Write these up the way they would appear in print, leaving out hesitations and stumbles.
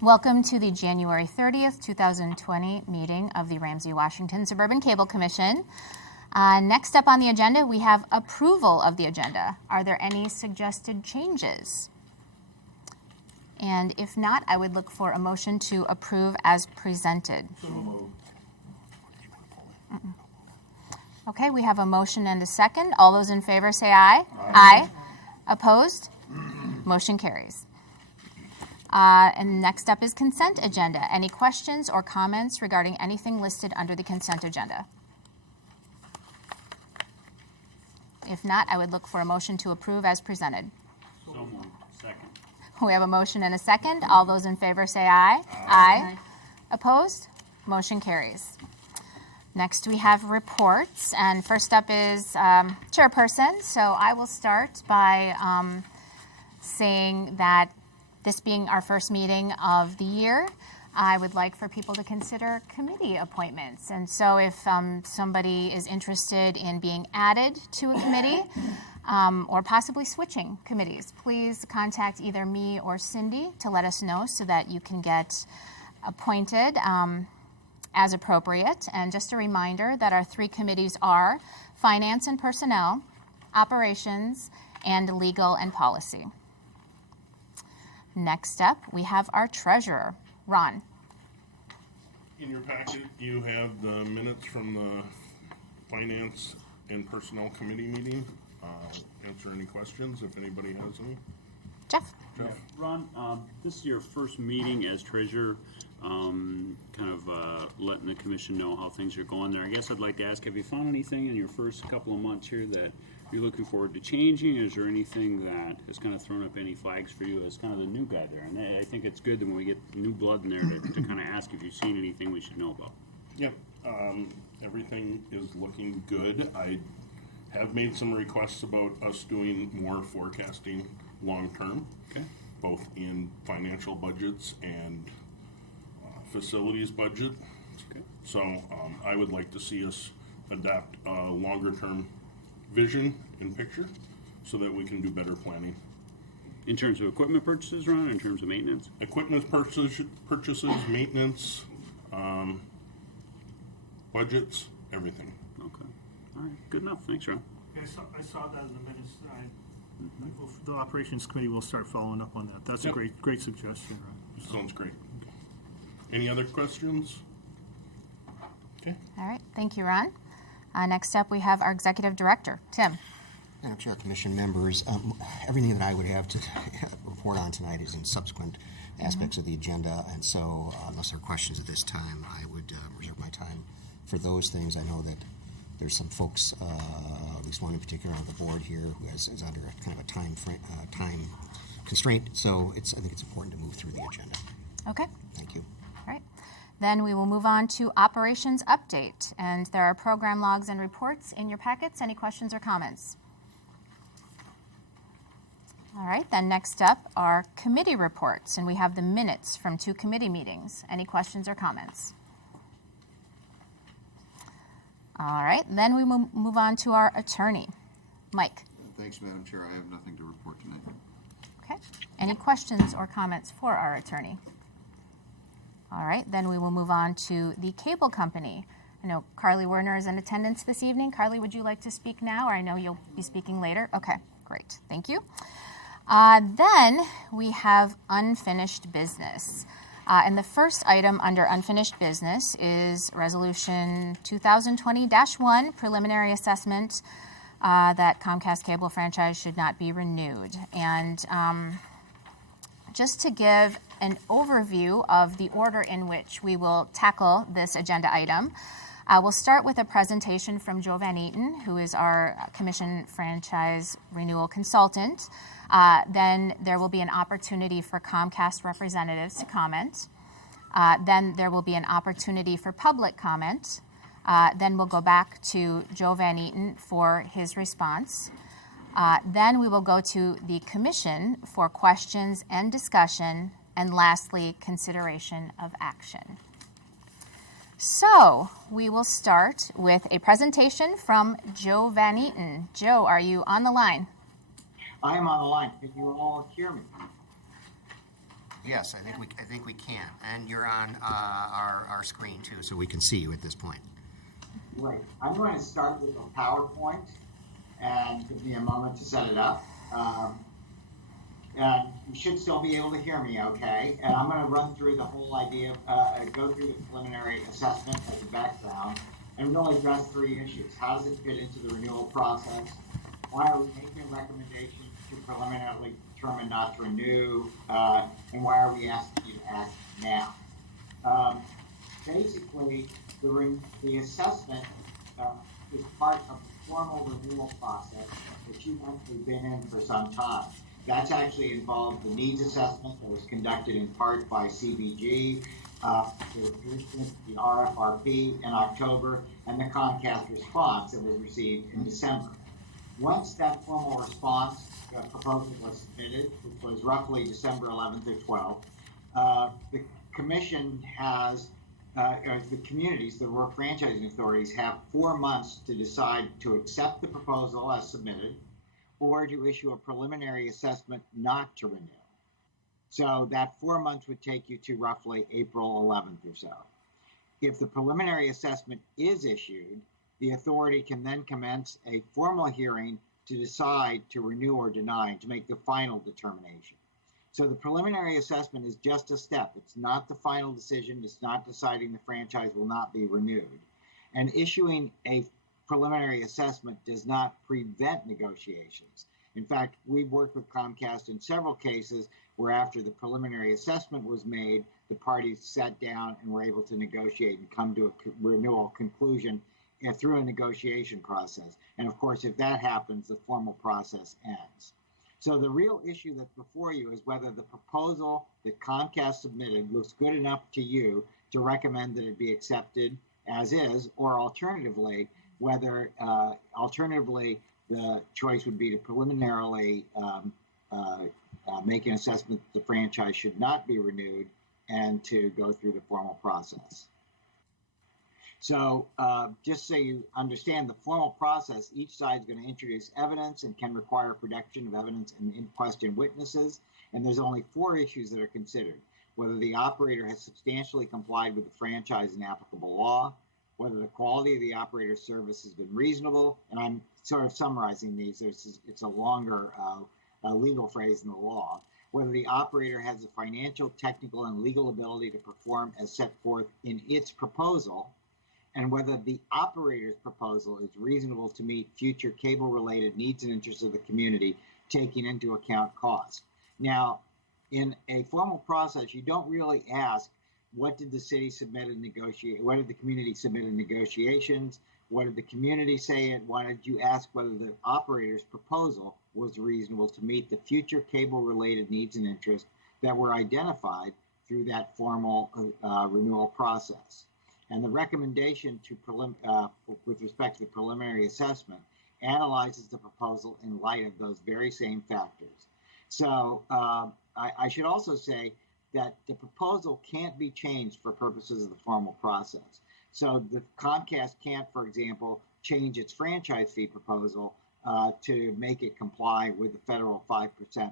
Welcome to the January 30th, 2020 meeting of the Ramsey Washington Suburban Cable Commission. Next up on the agenda, we have approval of the agenda. Are there any suggested changes? And if not, I would look for a motion to approve as presented. Okay, we have a motion and a second. All those in favor say aye. Aye. Opposed? Motion carries. And next up is consent agenda. Any questions or comments regarding anything listed under the consent agenda? If not, I would look for a motion to approve as presented. So moved. Second. We have a motion and a second. All those in favor say aye. Aye. Opposed? Motion carries. Next, we have reports, and first up is chairperson. So I will start by saying that this being our first meeting of the year, I would like for people to consider committee appointments. And so if somebody is interested in being added to a committee or possibly switching committees, please contact either me or Cindy to let us know so that you can get appointed as appropriate. And just a reminder that our three committees are Finance and Personnel, Operations, and Legal and Policy. Next up, we have our treasurer, Ron. In your packet, you have the minutes from the Finance and Personnel Committee meeting. Answer any questions if anybody has any. Jeff. Ron, this is your first meeting as treasurer, letting the commission know how things are going there. I guess I'd like to ask, have you found anything in your first couple of months here that you're looking forward to changing? Is there anything that has kind of thrown up any flags for you as kind of the new guy there? And I think it's good that when we get new blood in there to kind of ask if you've seen anything we should know about. Yep. Everything is looking good. I have made some requests about us doing more forecasting long term, Okay. both in financial budgets and facilities budget. Okay. So I would like to see us adopt a longer term vision and picture so that we can do better planning. In terms of equipment purchases, Ron, in terms of maintenance? Equipment purchases, maintenance, budgets, everything. Okay. All right. Good enough. Thanks, Ron. I saw that in the minutes. The operations committee will start following up on that. That's Yep. a great suggestion, Ron. Sounds great. Any other questions? Okay. All right, thank you, Ron. Next up, we have our executive director, Tim. Madam Chair, Commission members, everything that I would have to report on tonight is in subsequent aspects of the agenda, and so unless there are questions at this time, I would reserve my time for those things. I know that there's some folks, at least one in particular on the board here, who is under a kind of a time constraint, so I think it's important to move through the agenda. Okay. Thank you. All right. Then we will move on to operations update, and there are program logs and reports in your packets. Any questions or comments? All right, then next up are committee reports, and we have the minutes from 2 committee meetings. Any questions or comments? All right, then we will move on to our attorney, Mike. Thanks, Madam Chair. I have nothing to report tonight. Okay. Any questions or comments for our attorney? All right, then we will move on to the cable company. I know Carly Werner is in attendance this evening. Carly, would you like to speak now, or I know you'll be speaking later? Okay, great, thank you. Then we have unfinished business. And the first item under unfinished business is Resolution 2020-1, preliminary assessment that Comcast cable franchise should not be renewed. And just to give an overview of the order in which we will tackle this agenda item, we'll start with a presentation from Joe Van Eaton, who is our Commission Franchise Renewal Consultant. Then there will be an opportunity for Comcast representatives to comment. Then there will be an opportunity for public comment. Then we'll go back to Joe Van Eaton for his response. Then we will go to the Commission for questions and discussion, and lastly, consideration of action. So we will start with a presentation from Joe Van Eaton. Joe, are you on the line? I am on the line. Can you all hear me? Yes, I think we can. And you're on our screen too, so we can see you at this point. Right. I'm going to start with a PowerPoint and give me a moment to set it up. And you should still be able to hear me okay. And I'm going to run through the whole idea, go through the preliminary assessment as a background, and really address three issues. How does it fit into the renewal process? Why are we making a recommendation to preliminarily determine not to renew? And why are we asking you to act now? Basically, the assessment is part of the formal renewal process that you've actually been in for some time. That's actually involved the needs assessment that was conducted in part by CBG, the RFRP in October, and the Comcast response that was received in December. Once that formal response proposal was submitted, which was roughly December 11th or 12th, the Commission has, the communities, the franchising authorities, have 4 months to decide to accept the proposal as submitted, or to issue a preliminary assessment not to renew. So that 4 months would take you to roughly April 11th or so. If the preliminary assessment is issued, the authority can then commence a formal hearing to decide to renew or deny, to make the final determination. So the preliminary assessment is just a step. It's not the final decision. It's not deciding the franchise will not be renewed. And issuing a preliminary assessment does not prevent negotiations. In fact, we've worked with Comcast in several cases where after the preliminary assessment was made, the parties sat down and were able to negotiate and come to a renewal conclusion through a negotiation process. And of course, if that happens, the formal process ends. So the real issue that's before you is whether the proposal that Comcast submitted looks good enough to you to recommend that it be accepted as is, or alternatively, whether alternatively the choice would be to preliminarily make an assessment that the franchise should not be renewed and to go through the formal process. So just so you understand the formal process, each side is going to introduce evidence and can require production of evidence and in-question witnesses. And there's only 4 issues that are considered: whether the operator has substantially complied with the franchise and applicable law, whether the quality of the operator's service has been reasonable, and I'm sort of summarizing these, it's a longer legal phrase in the law, whether the operator has the financial, technical, and legal ability to perform as set forth in its proposal, and whether the operator's proposal is reasonable to meet future cable-related needs and interests of the community, taking into account cost. Now, in a formal process, you don't really ask, what did the city submit and negotiate? What did the community submit in negotiations? What did the community say? And why did you ask whether the operator's proposal was reasonable to meet the future cable-related needs and interests that were identified through that formal renewal process? And the recommendation with respect to the preliminary assessment analyzes the proposal in light of those very same factors. So I should also say that the proposal can't be changed for purposes of the formal process. So the Comcast can't, for example, change its franchise fee proposal to make it comply with the federal 5%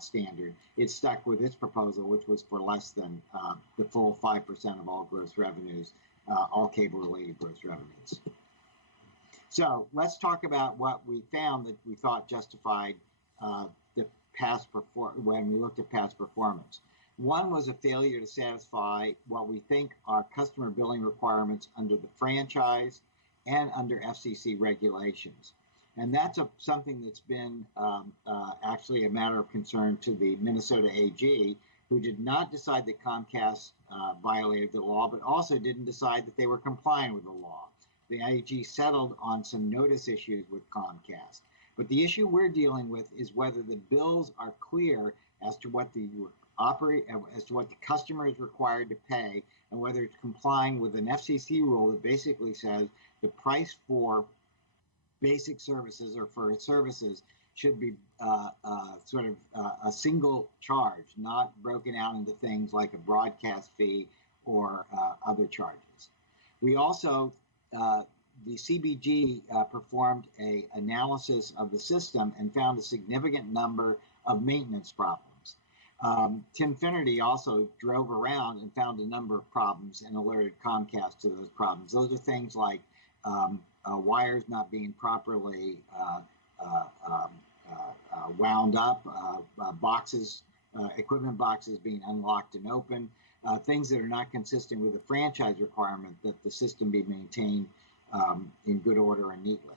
standard. It's stuck with its proposal, which was for less than the full 5% of all gross revenues, all cable-related gross revenues. So let's talk about what we found that we thought justified the when we looked at past performance. One was a failure to satisfy what we think are customer billing requirements under the franchise and under FCC regulations. And that's something that's been actually a matter of concern to the Minnesota AG, who did not decide that Comcast violated the law, but also didn't decide that they were complying with the law. The AG settled on some notice issues with Comcast. But the issue we're dealing with is whether the bills are clear as to what the customer is required to pay, and whether it's complying with an FCC rule that basically says the price for basic services or for services should be a single charge, not broken out into things like a broadcast fee or other charges. We also, the CBG performed an analysis of the system and found a significant number of maintenance problems. Tim Finnerty also drove around and found a number of problems and alerted Comcast to those problems. Those are things like wires not being properly wound up, boxes, equipment boxes being unlocked and open, things that are not consistent with the franchise requirement that the system be maintained in good order and neatly.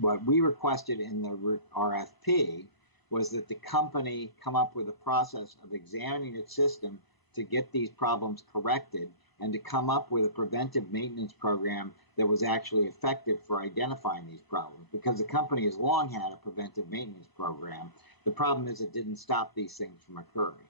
What we requested in the RFP was that the company come up with a process of examining its system to get these problems corrected and to come up with a preventive maintenance program that was actually effective for identifying these problems. Because the company has long had a preventive maintenance program, the problem is it didn't stop these things from occurring.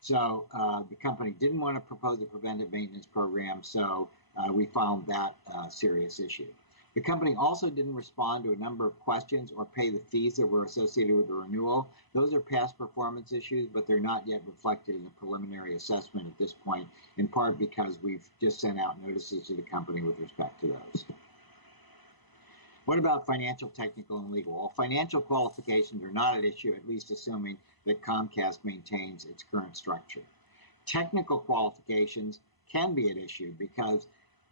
So the company didn't want to propose a preventive maintenance program, so we found that a serious issue. The company also didn't respond to a number of questions or pay the fees that were associated with the renewal. Those are past performance issues, but they're not yet reflected in the preliminary assessment at this point, in part because we've just sent out notices to the company with respect to those. What about financial, technical, and legal? Well, financial qualifications are not at issue, at least assuming that Comcast maintains its current structure. Technical qualifications can be at issue because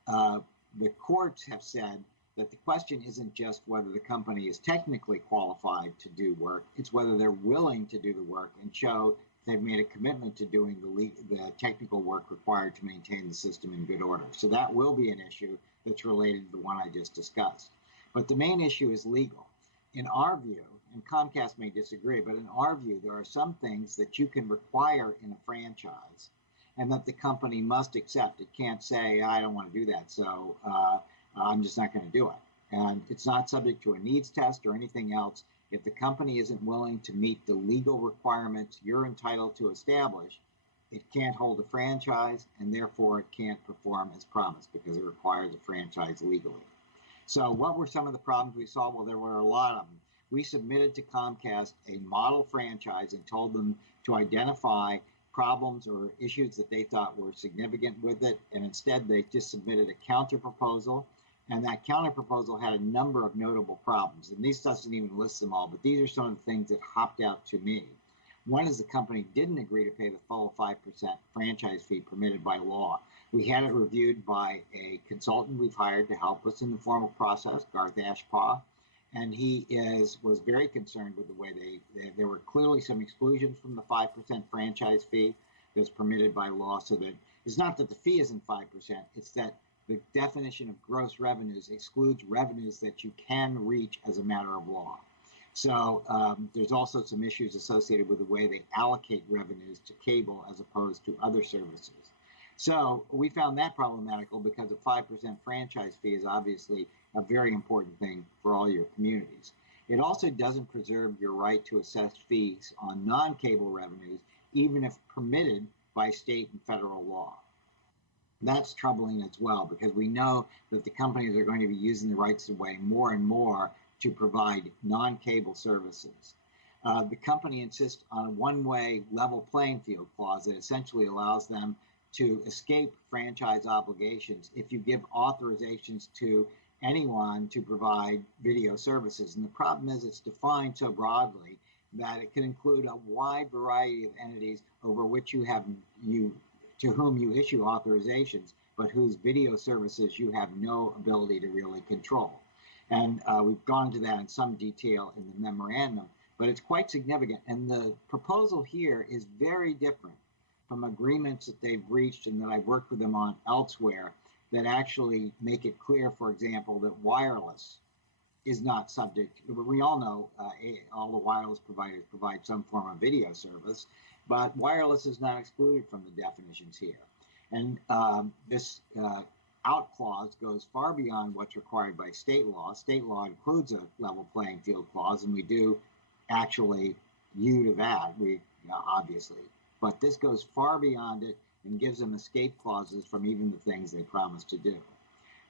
the courts have said that the question isn't just whether the company is technically qualified to do work, it's whether they're willing to do the work and show they've made a commitment to doing the technical work required to maintain the system in good order. So that will be an issue that's related to the one I just discussed. But the main issue is legal. In our view, and Comcast may disagree, but in our view, there are some things that you can require in a franchise and that the company must accept. It can't say, I don't want to do that, so I'm just not going to do it. And it's not subject to a needs test or anything else. If the company isn't willing to meet the legal requirements you're entitled to establish, it can't hold a franchise, and therefore it can't perform as promised because it requires a franchise legally. So what were some of the problems we saw? Well, there were a lot of them. We submitted to Comcast a model franchise and told them to identify problems or issues that they thought were significant with it, and instead they just submitted a counter proposal, and that counter proposal had a number of notable problems, and this doesn't even list them all, but these are some of the things that hopped out to me. One is the company didn't agree to pay the full 5% franchise fee permitted by law. We had it reviewed by a consultant we've hired to help us in the formal process, Garth Ashpaw, and he was very concerned with the way there were clearly some exclusions from the 5% franchise fee that's permitted by law, so that it's not that the fee isn't 5%, it's that the definition of gross revenues excludes revenues that you can reach as a matter of law. So there's also some issues associated with the way they allocate revenues to cable as opposed to other services. So we found that problematical because a 5% franchise fee is obviously a very important thing for all your communities. It also doesn't preserve your right to assess fees on non-cable revenues, even if permitted by state and federal law. That's troubling as well, because we know that the companies are going to be using the rights of way more and more to provide non-cable services. The company insists on a one-way level playing field clause that essentially allows them to escape franchise obligations if you give authorizations to anyone to provide video services. And the problem is it's defined so broadly that it can include a wide variety of entities over which to whom you issue authorizations, but whose video services you have no ability to really control. And we've gone into that in some detail in the memorandum, but it's quite significant. And the proposal here is very different from agreements that they've reached and that I've worked with them on elsewhere that actually make it clear, for example, that wireless is not subject. We all know all the wireless providers provide some form of video service, but wireless is not excluded from the definitions here. And this out clause goes far beyond what's required by state law. State law includes a level playing field clause, and we do actually yield to that, obviously. But this goes far beyond it and gives them escape clauses from even the things they promised to do.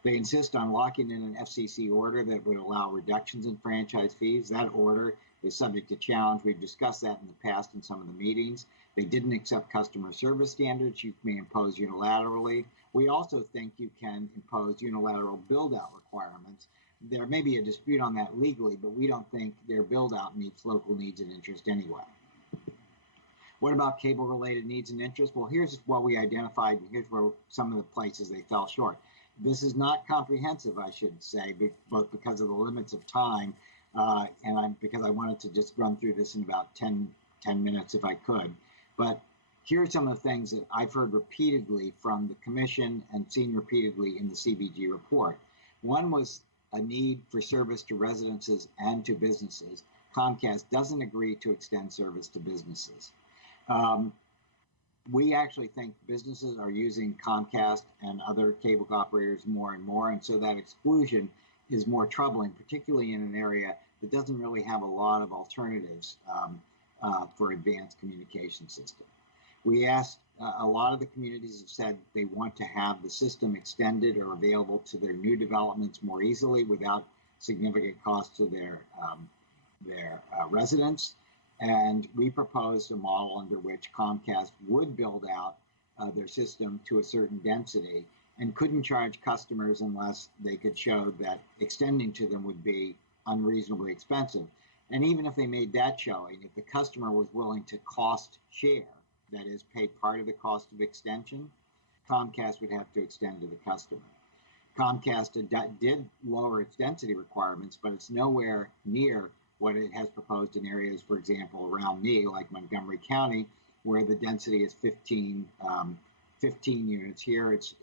They insist on locking in an FCC order that would allow reductions in franchise fees. That order is subject to challenge. We've discussed that in the past in some of the meetings. They didn't accept customer service standards you may impose unilaterally. We also think you can impose unilateral build-out requirements there may be a dispute on that legally, but we don't think their build out meets local needs and interest anyway. What about cable related needs and interests? Well, here's what we identified, and here's where some of the places they fell short. This is not comprehensive, I should say, both because of the limits of time and because I wanted to just run through this in about 10 minutes if I could. But here are some of the things that I've heard repeatedly from the commission and seen repeatedly in the CBG report. One was a need for service to residences and to businesses. Comcast doesn't agree to extend service to businesses. We actually think businesses are using Comcast and other cable operators more and more, and so that exclusion is more troubling, particularly in an area that doesn't really have a lot of alternatives for advanced communication system. We asked, a lot of the communities have said they want to have the system extended or available to their new developments more easily without significant cost to their residents. And we proposed a model under which Comcast would build out their system to a certain density and couldn't charge customers unless they could show that extending to them would be unreasonably expensive. And even if they made that showing, if the customer was willing to cost share, that is, pay part of the cost of extension, Comcast would have to extend to the customer. Comcast did lower its density requirements, but it's nowhere near what it has proposed in areas, for example, around me, like Montgomery County, where the density is 15 units. Here, it's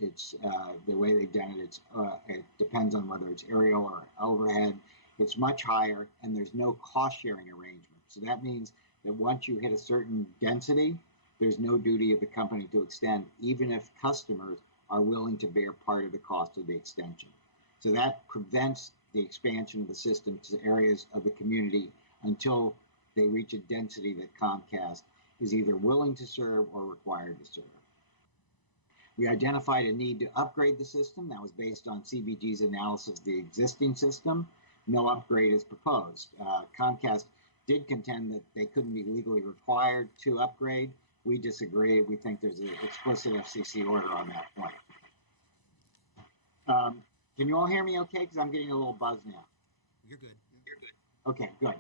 the way they've done it. It depends on whether it's aerial or overhead. It's much higher, and there's no cost-sharing arrangement. So that means that once you hit a certain density, there's no duty of the company to extend, even if customers are willing to bear part of the cost of the extension. So that prevents the expansion of the system to areas of the community until they reach a density that Comcast is either willing to serve or required to serve. We identified a need to upgrade the system. That was based on CBG's analysis of the existing system. No upgrade is proposed. Comcast did contend that they couldn't be legally required to upgrade. We disagree. We think there's an explicit FCC order on that point. Can you all hear me okay? Because I'm getting a little buzz now. You're good. Okay, good.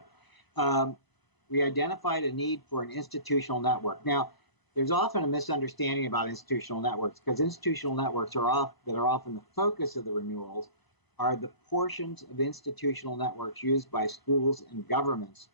We identified a need for an institutional network. Now, there's often a misunderstanding about institutional networks because institutional networks that are often the focus of the renewals are the portions of institutional networks used by schools and governments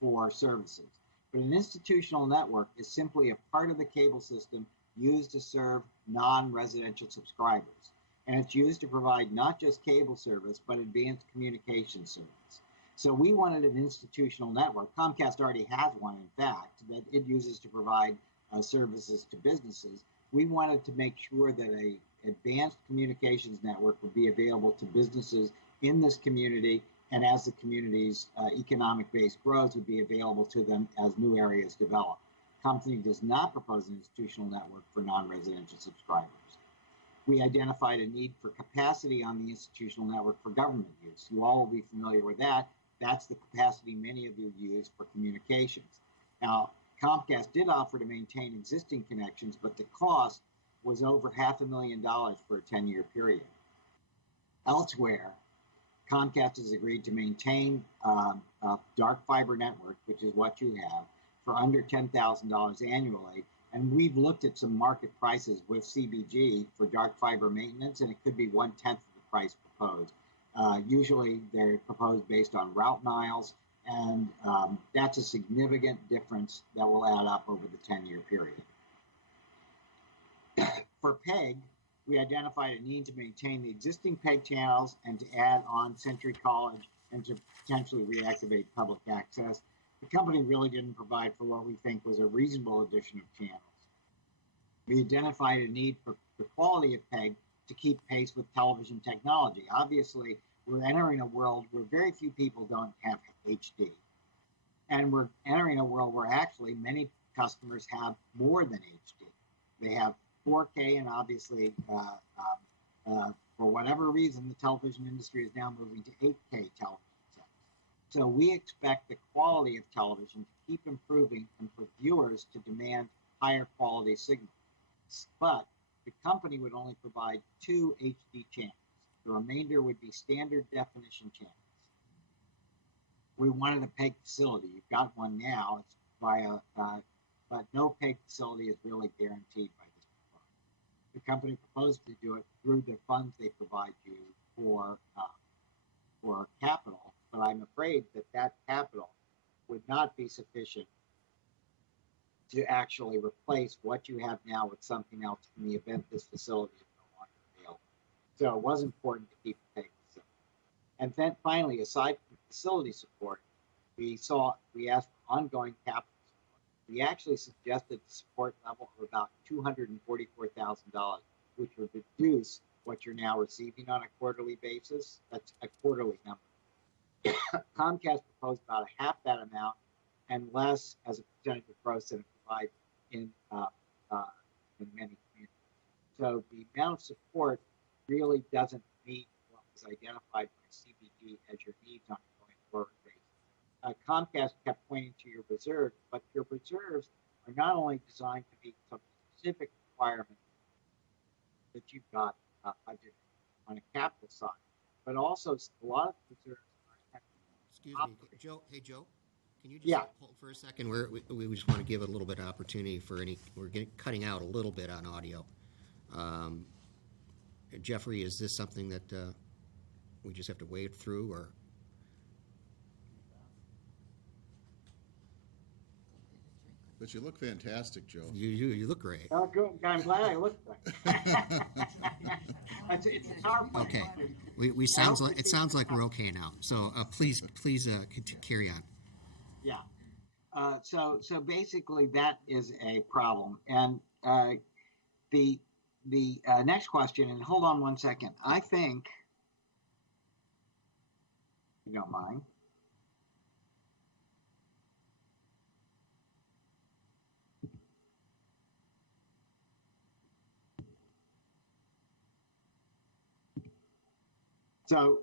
for services. But an institutional network is simply a part of the cable system used to serve non-residential subscribers. And it's used to provide not just cable service, but advanced communication service. So we wanted an institutional network. Comcast already has one, in fact, that it uses to provide services to businesses. We wanted to make sure that an advanced communications network would be available to businesses in this community, and as the community's economic base grows, would be available to them as new areas develop. Company does not propose an institutional network for non-residential subscribers. We identified a need for capacity on the institutional network for government use. You all will be familiar with that. That's the capacity many of you use for communications. Now, Comcast did offer to maintain existing connections, but the cost was over $500,000 for a 10-year period. Elsewhere, Comcast has agreed to maintain a dark fiber network, which is what you have, for under $10,000 annually. And we've looked at some market prices with CBG for dark fiber maintenance, and it could be 1/10 of the price proposed. Usually they're proposed based on route miles, and that's a significant difference that will add up over the 10-year period. For PEG, we identified a need to maintain the existing PEG channels and to add on Century College and to potentially reactivate public access. The company really didn't provide for what we think was a reasonable addition of channels. We identified a need for the quality of PEG to keep pace with television technology. Obviously, we're entering a world where very few people don't have HD. And we're entering a world where actually many customers have more than HD. They have 4K, and obviously, for whatever reason, the television industry is now moving to 8K television sets. So we expect the quality of television to keep improving and for viewers to demand higher quality signals. But the company would only provide 2 HD channels. The remainder would be standard definition channels. We wanted a PEG facility. You've got one now. It's but no PEG facility is really guaranteed by this proposal. The company proposed to do it through the funds they provide you for capital, but I'm afraid that capital would not be sufficient to actually replace what you have now with something else in the event this facility is no longer available. So it was important to keep the PEG facility. And then finally, aside from facility support, we asked for ongoing capital support. We actually suggested a support level of about $244,000, which would reduce what you're now receiving on a quarterly basis. That's a quarterly number. Comcast proposed about a half that amount and less as a percentage of gross than it provides in many communities. So the amount of support really doesn't meet what was identified by CBG as your needs on a going forward basis. Comcast kept pointing to your reserves, but your reserves are not only designed to meet some specific requirements that you've got budgeted on a capital side, but also a lot of reserves are. Excuse me, Joe. Hey, Joe. Can you just hold for a second? We just want to give a little bit of opportunity for we're cutting out a little bit on audio. Jeffrey, is this something that we just have to wade through, or? But you look fantastic, Joe. You look great. Oh, good. I'm glad I looked like it's a PowerPoint. Okay. We sounds like it sounds like we're okay now. So please carry on. Yeah. So basically that is a problem. And the next question, and hold on one second. I think, if you don't mind. So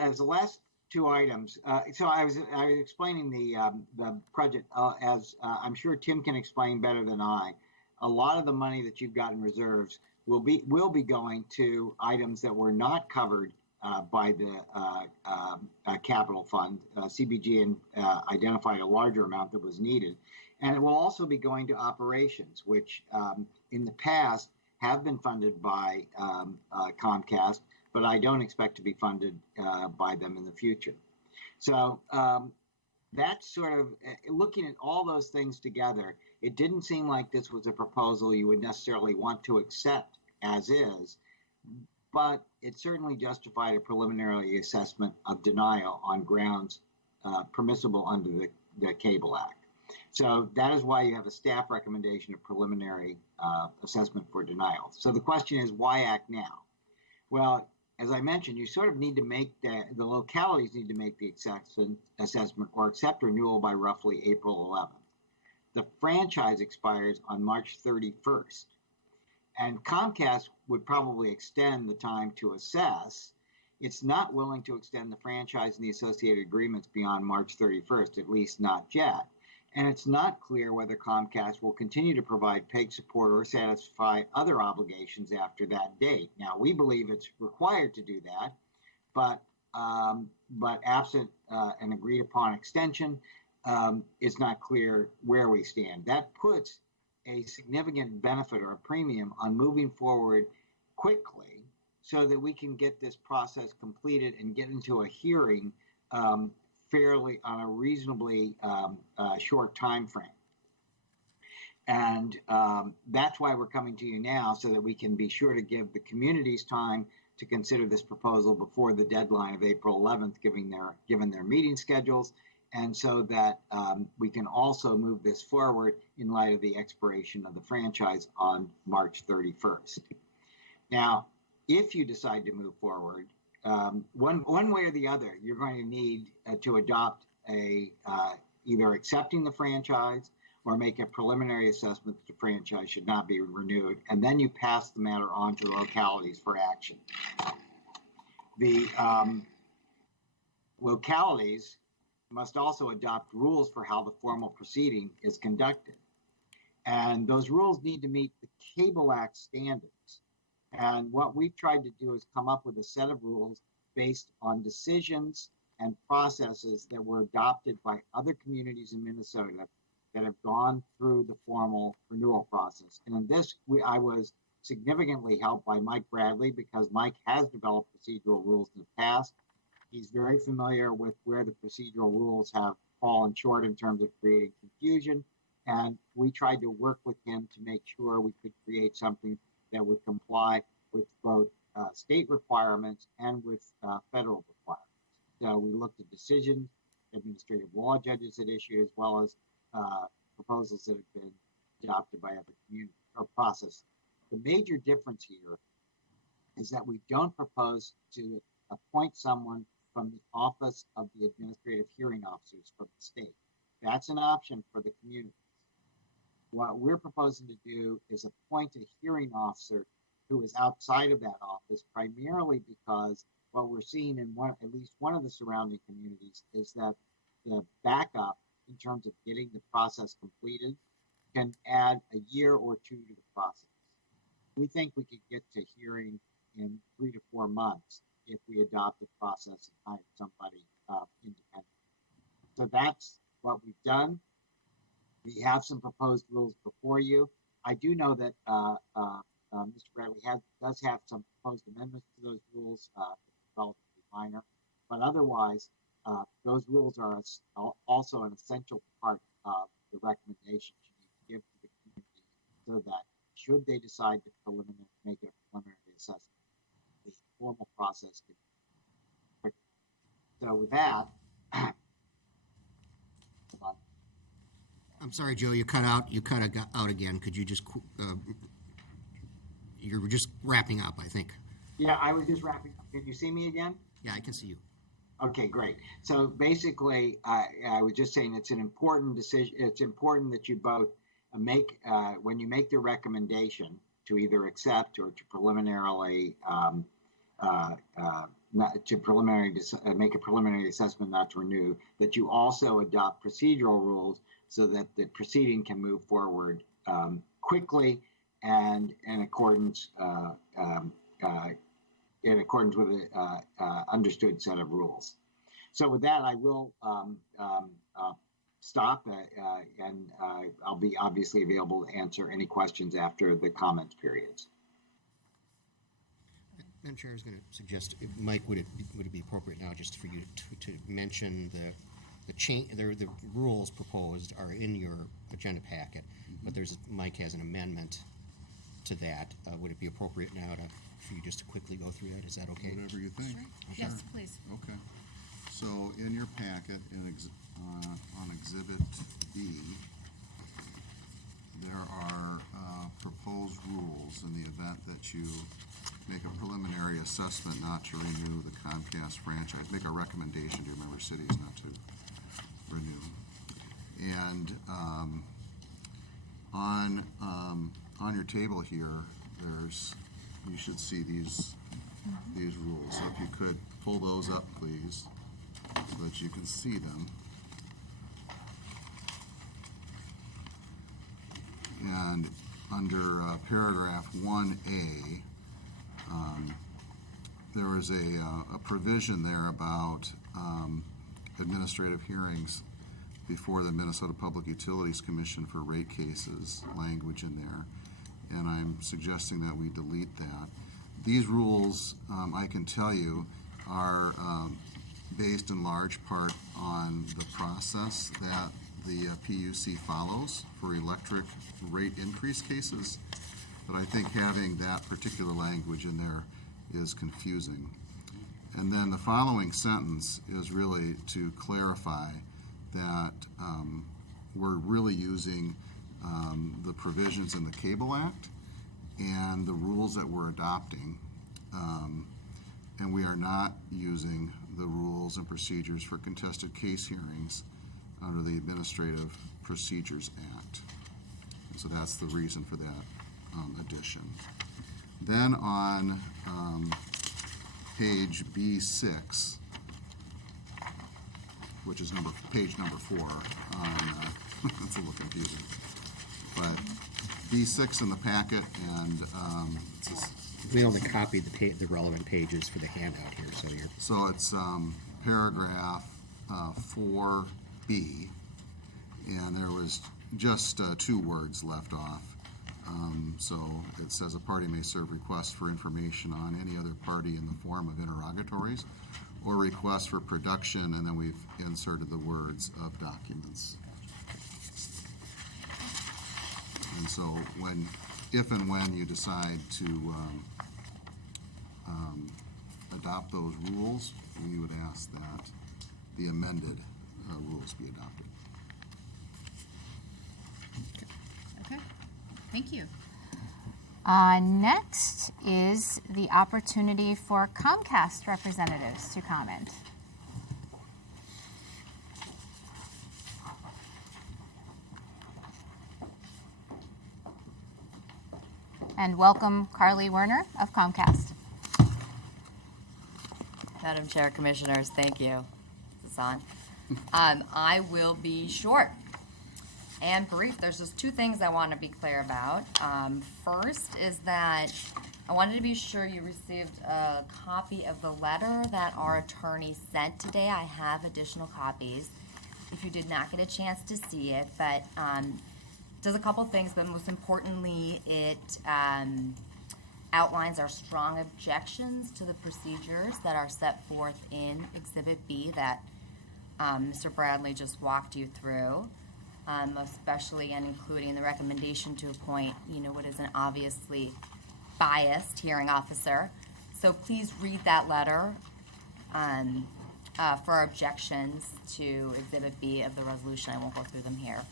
as the last two items, so I was explaining the project as I'm sure Tim can explain better than I. A lot of the money that you've got in reserves will be going to items that were not covered by the capital fund. CBG identified a larger amount that was needed, and it will also be going to operations, which in the past have been funded by Comcast, but I don't expect to be funded by them in the future. So that's sort of looking at all those things together. It didn't seem like this was a proposal you would necessarily want to accept as is, but it certainly justified a preliminary assessment of denial on grounds permissible under the Cable Act. So that is why you have a staff recommendation of preliminary assessment for denial. So the question is, why act now? Well, as I mentioned, you sort of need to make the localities need to make the assessment or accept renewal by roughly April 11th. The franchise expires on March 31st. And Comcast would probably extend the time to assess. It's not willing to extend the franchise and the associated agreements beyond March 31st, at least not yet. And it's not clear whether Comcast will continue to provide PEG support or satisfy other obligations after that date. Now, we believe it's required to do that, but absent an agreed upon extension, it's not clear where we stand. That puts a significant benefit or a premium on moving forward quickly so that we can get this process completed and get into a hearing fairly on a reasonably short time frame. And that's why we're coming to you now, so that we can be sure to give the communities time to consider this proposal before the deadline of April 11th, given their meeting schedules, and so that we can also move this forward in light of the expiration of the franchise on March 31st. Now, if you decide to move forward, one way or the other, you're going to need to adopt either accepting the franchise or make a preliminary assessment that the franchise should not be renewed, and then you pass the matter on to the localities for action. The localities must also adopt rules for how the formal proceeding is conducted. And those rules need to meet the Cable Act standards. And what we've tried to do is come up with a set of rules based on decisions and processes that were adopted by other communities in Minnesota that have gone through the formal renewal process. And in this, I was significantly helped by Mike Bradley because Mike has developed procedural rules in the past. He's very familiar with where the procedural rules have fallen short in terms of creating confusion. And we tried to work with him to make sure we could create something that would comply with both state requirements and with federal requirements. So we looked at decisions, administrative law judges at issue, as well as proposals that have been adopted by other communities or processes. The major difference here is that we don't propose to appoint someone from the office of the administrative hearing officers from the state. That's an option for the community. What we're proposing to do is appoint a hearing officer who is outside of that office, primarily because what we're seeing in at least one of the surrounding communities is that the backup in terms of getting the process completed can add a year or two to the process. We think we could get to hearing in 3 to 4 months if we adopt the process and hire somebody independent. So that's what we've done. We have some proposed rules before you. I do know that Mr. Bradley does have some proposed amendments to those rules, relatively minor, but otherwise, those rules are also an essential part of the recommendations you need to give to the community so that should they decide to make it a preliminary assessment, the formal process can be quicker. So with that, I'm sorry, Joe, you cut out again. Could you just, you were just wrapping up, I think. yeah, I was just wrapping up. Can you see me again? Yeah, I can see you. Okay, great. So basically, I was just saying it's an important decision. It's important that you both make, when you make the recommendation to either accept or to preliminarily make a preliminary assessment not to renew, that you also adopt procedural rules so that the proceeding can move forward quickly and in accordance with an understood set of rules. So with that, I will stop and I'll be obviously available to answer any questions after the comments periods. Madam Chair, I was going to suggest, Mike, would it be appropriate now just for you to mention the rules proposed are in your agenda packet, but Mike has an amendment to that. Would it be appropriate now for you just to quickly go through that? Is that okay? Whatever you think. Sure. Yes, please. Okay. So in your packet, on Exhibit B, there are proposed rules in the event that you make a preliminary assessment not to renew the Comcast franchise, make a recommendation to your member cities not to renew. And on your table here, you should see these rules. So if you could pull those up, please, so that you can see them. And under paragraph 1A, there is a provision there about administrative hearings before the Minnesota Public Utilities Commission for rate cases, language in there. And I'm suggesting that we delete that. These rules, I can tell you, are based in large part on the process that the PUC follows for electric rate increase cases. But I think having that particular language in there is confusing. And then the following sentence is really to clarify that we're really using the provisions in the Cable Act and the rules that we're adopting, and we are not using the rules and procedures for contested case hearings under the Administrative Procedures Act. And so that's the reason for that addition. Then on page B6, which is page number 4, it's a little confusing, but B6 in the packet, and it's We only copied the relevant pages for the handout here, so you're. So it's paragraph 4B, and there was just 2 words left off. So it says a party may serve requests for information on any other party in the form of interrogatories or requests for production, and then we've inserted the words of documents. And so if and when you decide to adopt those rules, we would ask that the amended rules be adopted. Okay, thank you. Next is the opportunity for Comcast representatives to comment. And welcome Carly Werner of Comcast. Madam Chair, Commissioners, thank you. Is this on? I will be short and brief. There's just 2 things I want to be clear about. First is that I wanted to be sure you received a copy of the letter that our attorney sent today. I have additional copies if you did not get a chance to see it, but does a couple things, but most importantly, it outlines our strong objections to the procedures that are set forth in Exhibit B that Mr. Bradley just walked you through, especially and including the recommendation to appoint, what is an obviously biased hearing officer. So please read that letter for our objections to Exhibit B of the resolution. I won't go through them here.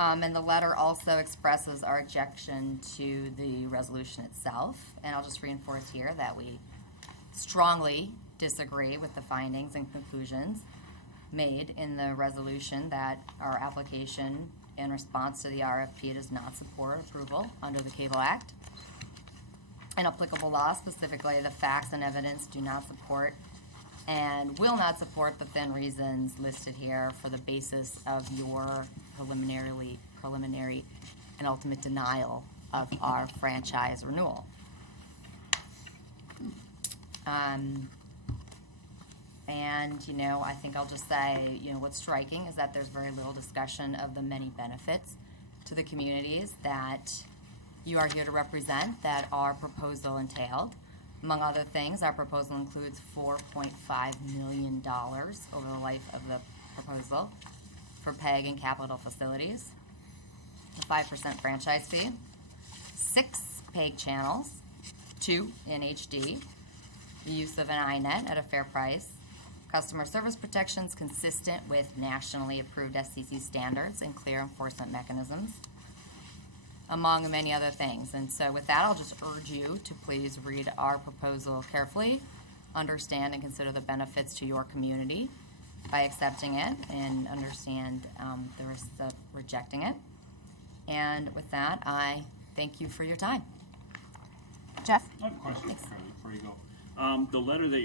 And the letter also expresses our objection to the resolution itself. And I'll just reinforce here that we strongly disagree with the findings and conclusions made in the resolution, that our application in response to the RFP does not support approval under the Cable Act. And applicable law, specifically the facts and evidence, do not support and will not support the thin reasons listed here for the basis of your preliminary and ultimate denial of our franchise renewal. I think I'll just say, what's striking is that there's very little discussion of the many benefits to the communities that you are here to represent that our proposal entailed. Among other things, our proposal includes $4.5 million over the life of the proposal for PEG and capital facilities, a 5% franchise fee, 6 PEG channels, 2 in HD, the use of an iNet at a fair price, customer service protections consistent with nationally approved FCC standards and clear enforcement mechanisms, among many other things. And so with that, I'll just urge you to please read our proposal carefully, understand and consider the benefits to your community by accepting it, and understand the risks of rejecting it. And with that, I thank you for your time. Jeff? I have a question, Carly, before you go. The letter that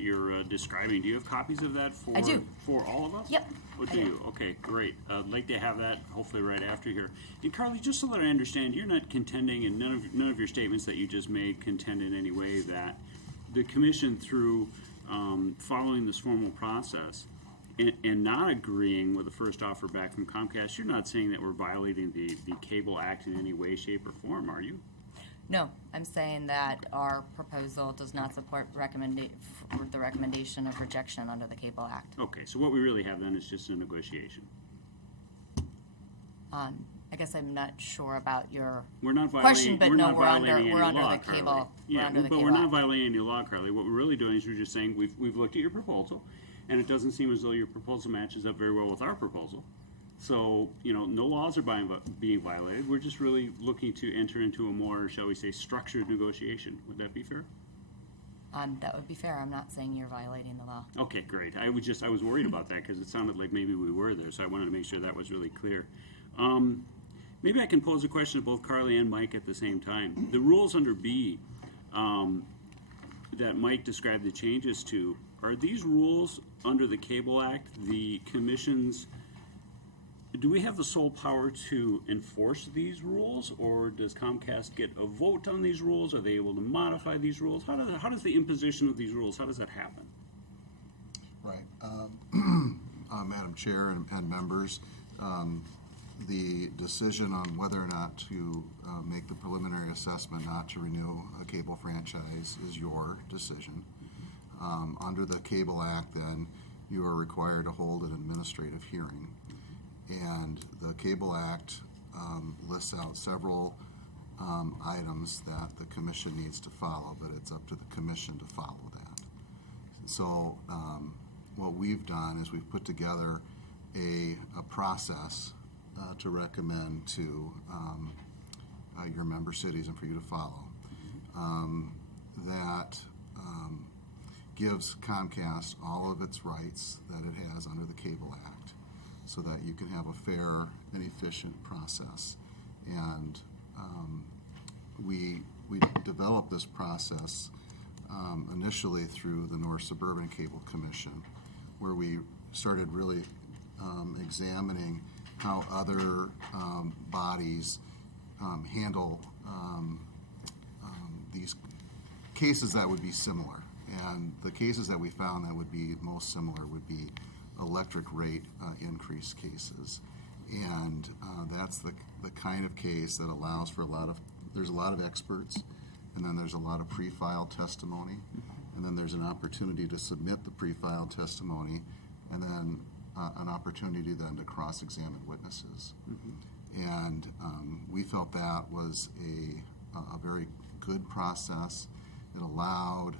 you're describing, do you have copies of that for? I do. For all of us? Yep. Oh, do you? Okay, great. I'd like to have that hopefully right after here. And Carly, just so that I understand, you're not contending, and none of your statements that you just made contend in any way that the commission, through following this formal process and not agreeing with the first offer back from Comcast, you're not saying that we're violating the Cable Act in any way, shape, or form, are you? No, I'm saying that our proposal does not support the recommendation of rejection under the Cable Act. Okay, so what we really have then is just a negotiation. I guess I'm not sure about your We're not violating. question, but we're no, not we're violating under any we're under law, the Carly. cable. Yeah, we're under the but Cable we're not Act. violating any law, Carly. What we're really doing is we're just saying we've looked at your proposal, and it doesn't seem as though your proposal matches up very well with our proposal. So, no laws are being violated. We're just really looking to enter into a more, shall we say, structured negotiation. Would that be fair? That would be fair. I'm not saying you're violating the law. Okay, great. I was worried about that because it sounded like maybe we were there, so I wanted to make sure that was really clear. Maybe I can pose a question to both Carly and Mike at the same time. The rules under B that Mike described the changes to, are these rules under the Cable Act the Commission's do we have the sole power to enforce these rules, or does Comcast get a vote on these rules? Are they able to modify these rules? How does the imposition of these rules, how does that happen? Right. Madam Chair and members, the decision on whether or not to make the preliminary assessment not to renew a cable franchise is your decision. Under the Cable Act, then, you are required to hold an administrative hearing. And the Cable Act lists out several items that the commission needs to follow, but it's up to the commission to follow that. So what we've done is we've put together a process to recommend to your member cities and for you to follow that gives Comcast all of its rights that it has under the Cable Act, so that you can have a fair and efficient process. And we developed this process initially through the North Suburban Cable Commission, where we started really examining how other bodies handle these cases that would be similar. And the cases that we found that would be most similar would be electric rate increase cases. And that's the kind of case that allows for there's a lot of experts, and then there's a lot of pre-file testimony, and then there's an opportunity to submit the pre-file testimony, and then an opportunity then to cross-examine witnesses. And we felt that was a very good process. It allowed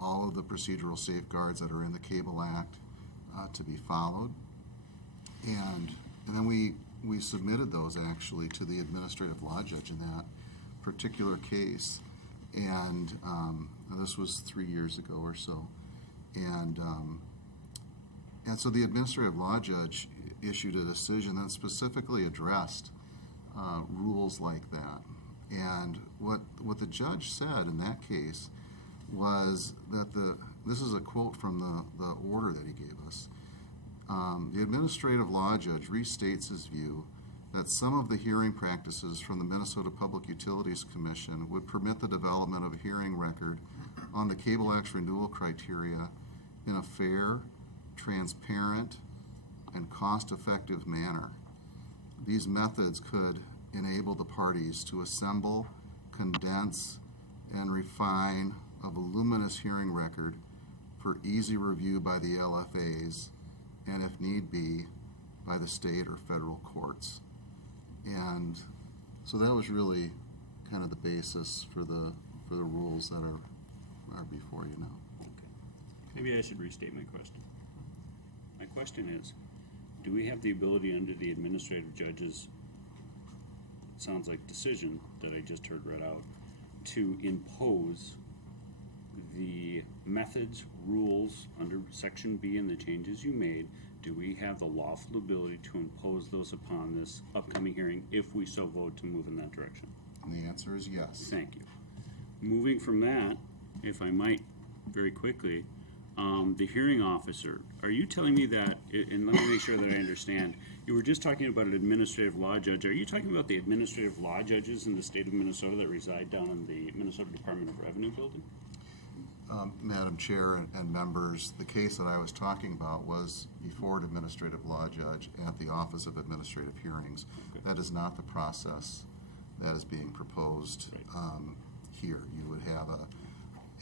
all of the procedural safeguards that are in the Cable Act to be followed. And then we submitted those actually to the administrative law judge in that particular case. And this was 3 years ago or so. And so the administrative law judge issued a decision that specifically addressed rules like that. And what the judge said in that case was that this is a quote from the order that he gave us. The administrative law judge restates his view that some of the hearing practices from the Minnesota Public Utilities Commission would permit the development of a hearing record on the Cable Act's renewal criteria in a fair, transparent, and cost-effective manner. These methods could enable the parties to assemble, condense, and refine a voluminous hearing record for easy review by the LFAs, and if need be, by the state or federal courts. And so that was really kind of the basis for the rules that are before you now. Okay. Maybe I should restate my question. My question is, do we have the ability under the administrative judge's, sounds like decision that I just heard read out, to impose the methods, rules under Section B and the changes you made? Do we have the lawful ability to impose those upon this upcoming hearing if we so vote to move in that direction? And the answer is yes. Thank you. Moving from that, if I might very quickly, the hearing officer, are you telling me that, and let me make sure that I understand, you were just talking about an administrative law judge. Are you talking about the administrative law judges in the state of Minnesota that reside down in the Minnesota Department of Revenue building? Madam Chair and members, the case that I was talking about was before an administrative law judge at the Office of Administrative Hearings. Okay. That is not the process that is being proposed here. You would have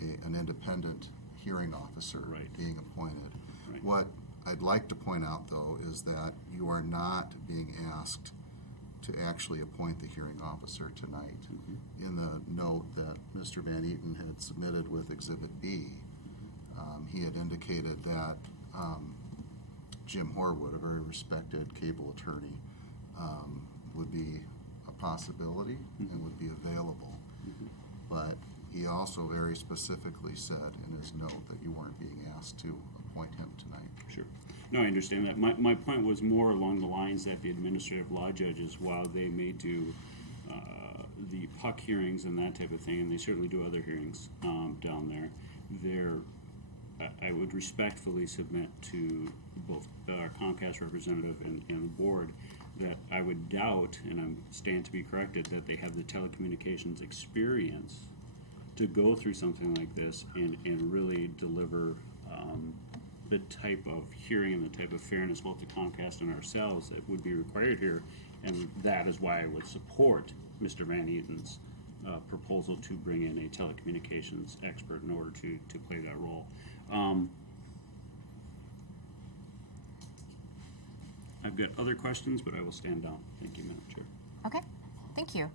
an independent hearing officer being appointed. Right. What I'd like to point out, though, is that you are not being asked to actually appoint the hearing officer tonight. In the note that Mr. Van Eaton had submitted with Exhibit B, he had indicated that Jim Horwood, a very respected cable attorney, would be a possibility and would be available. But he also very specifically said in his note that you weren't being asked to appoint him tonight. Sure. No, I understand that. My point was more along the lines that the administrative law judges, while they may do the PUC hearings and that type of thing, and they certainly do other hearings down there, I would respectfully submit to both our Comcast representative and the board that I would doubt, and I'm stand to be corrected, that they have the telecommunications experience to go through something like this and really deliver the type of hearing and the type of fairness both to Comcast and ourselves that would be required here. And that is why I would support Mr. Van Eaton's proposal to bring in a telecommunications expert in order to play that role. I've got other questions, but I will stand down. Thank you, Madam Chair. Okay, thank you.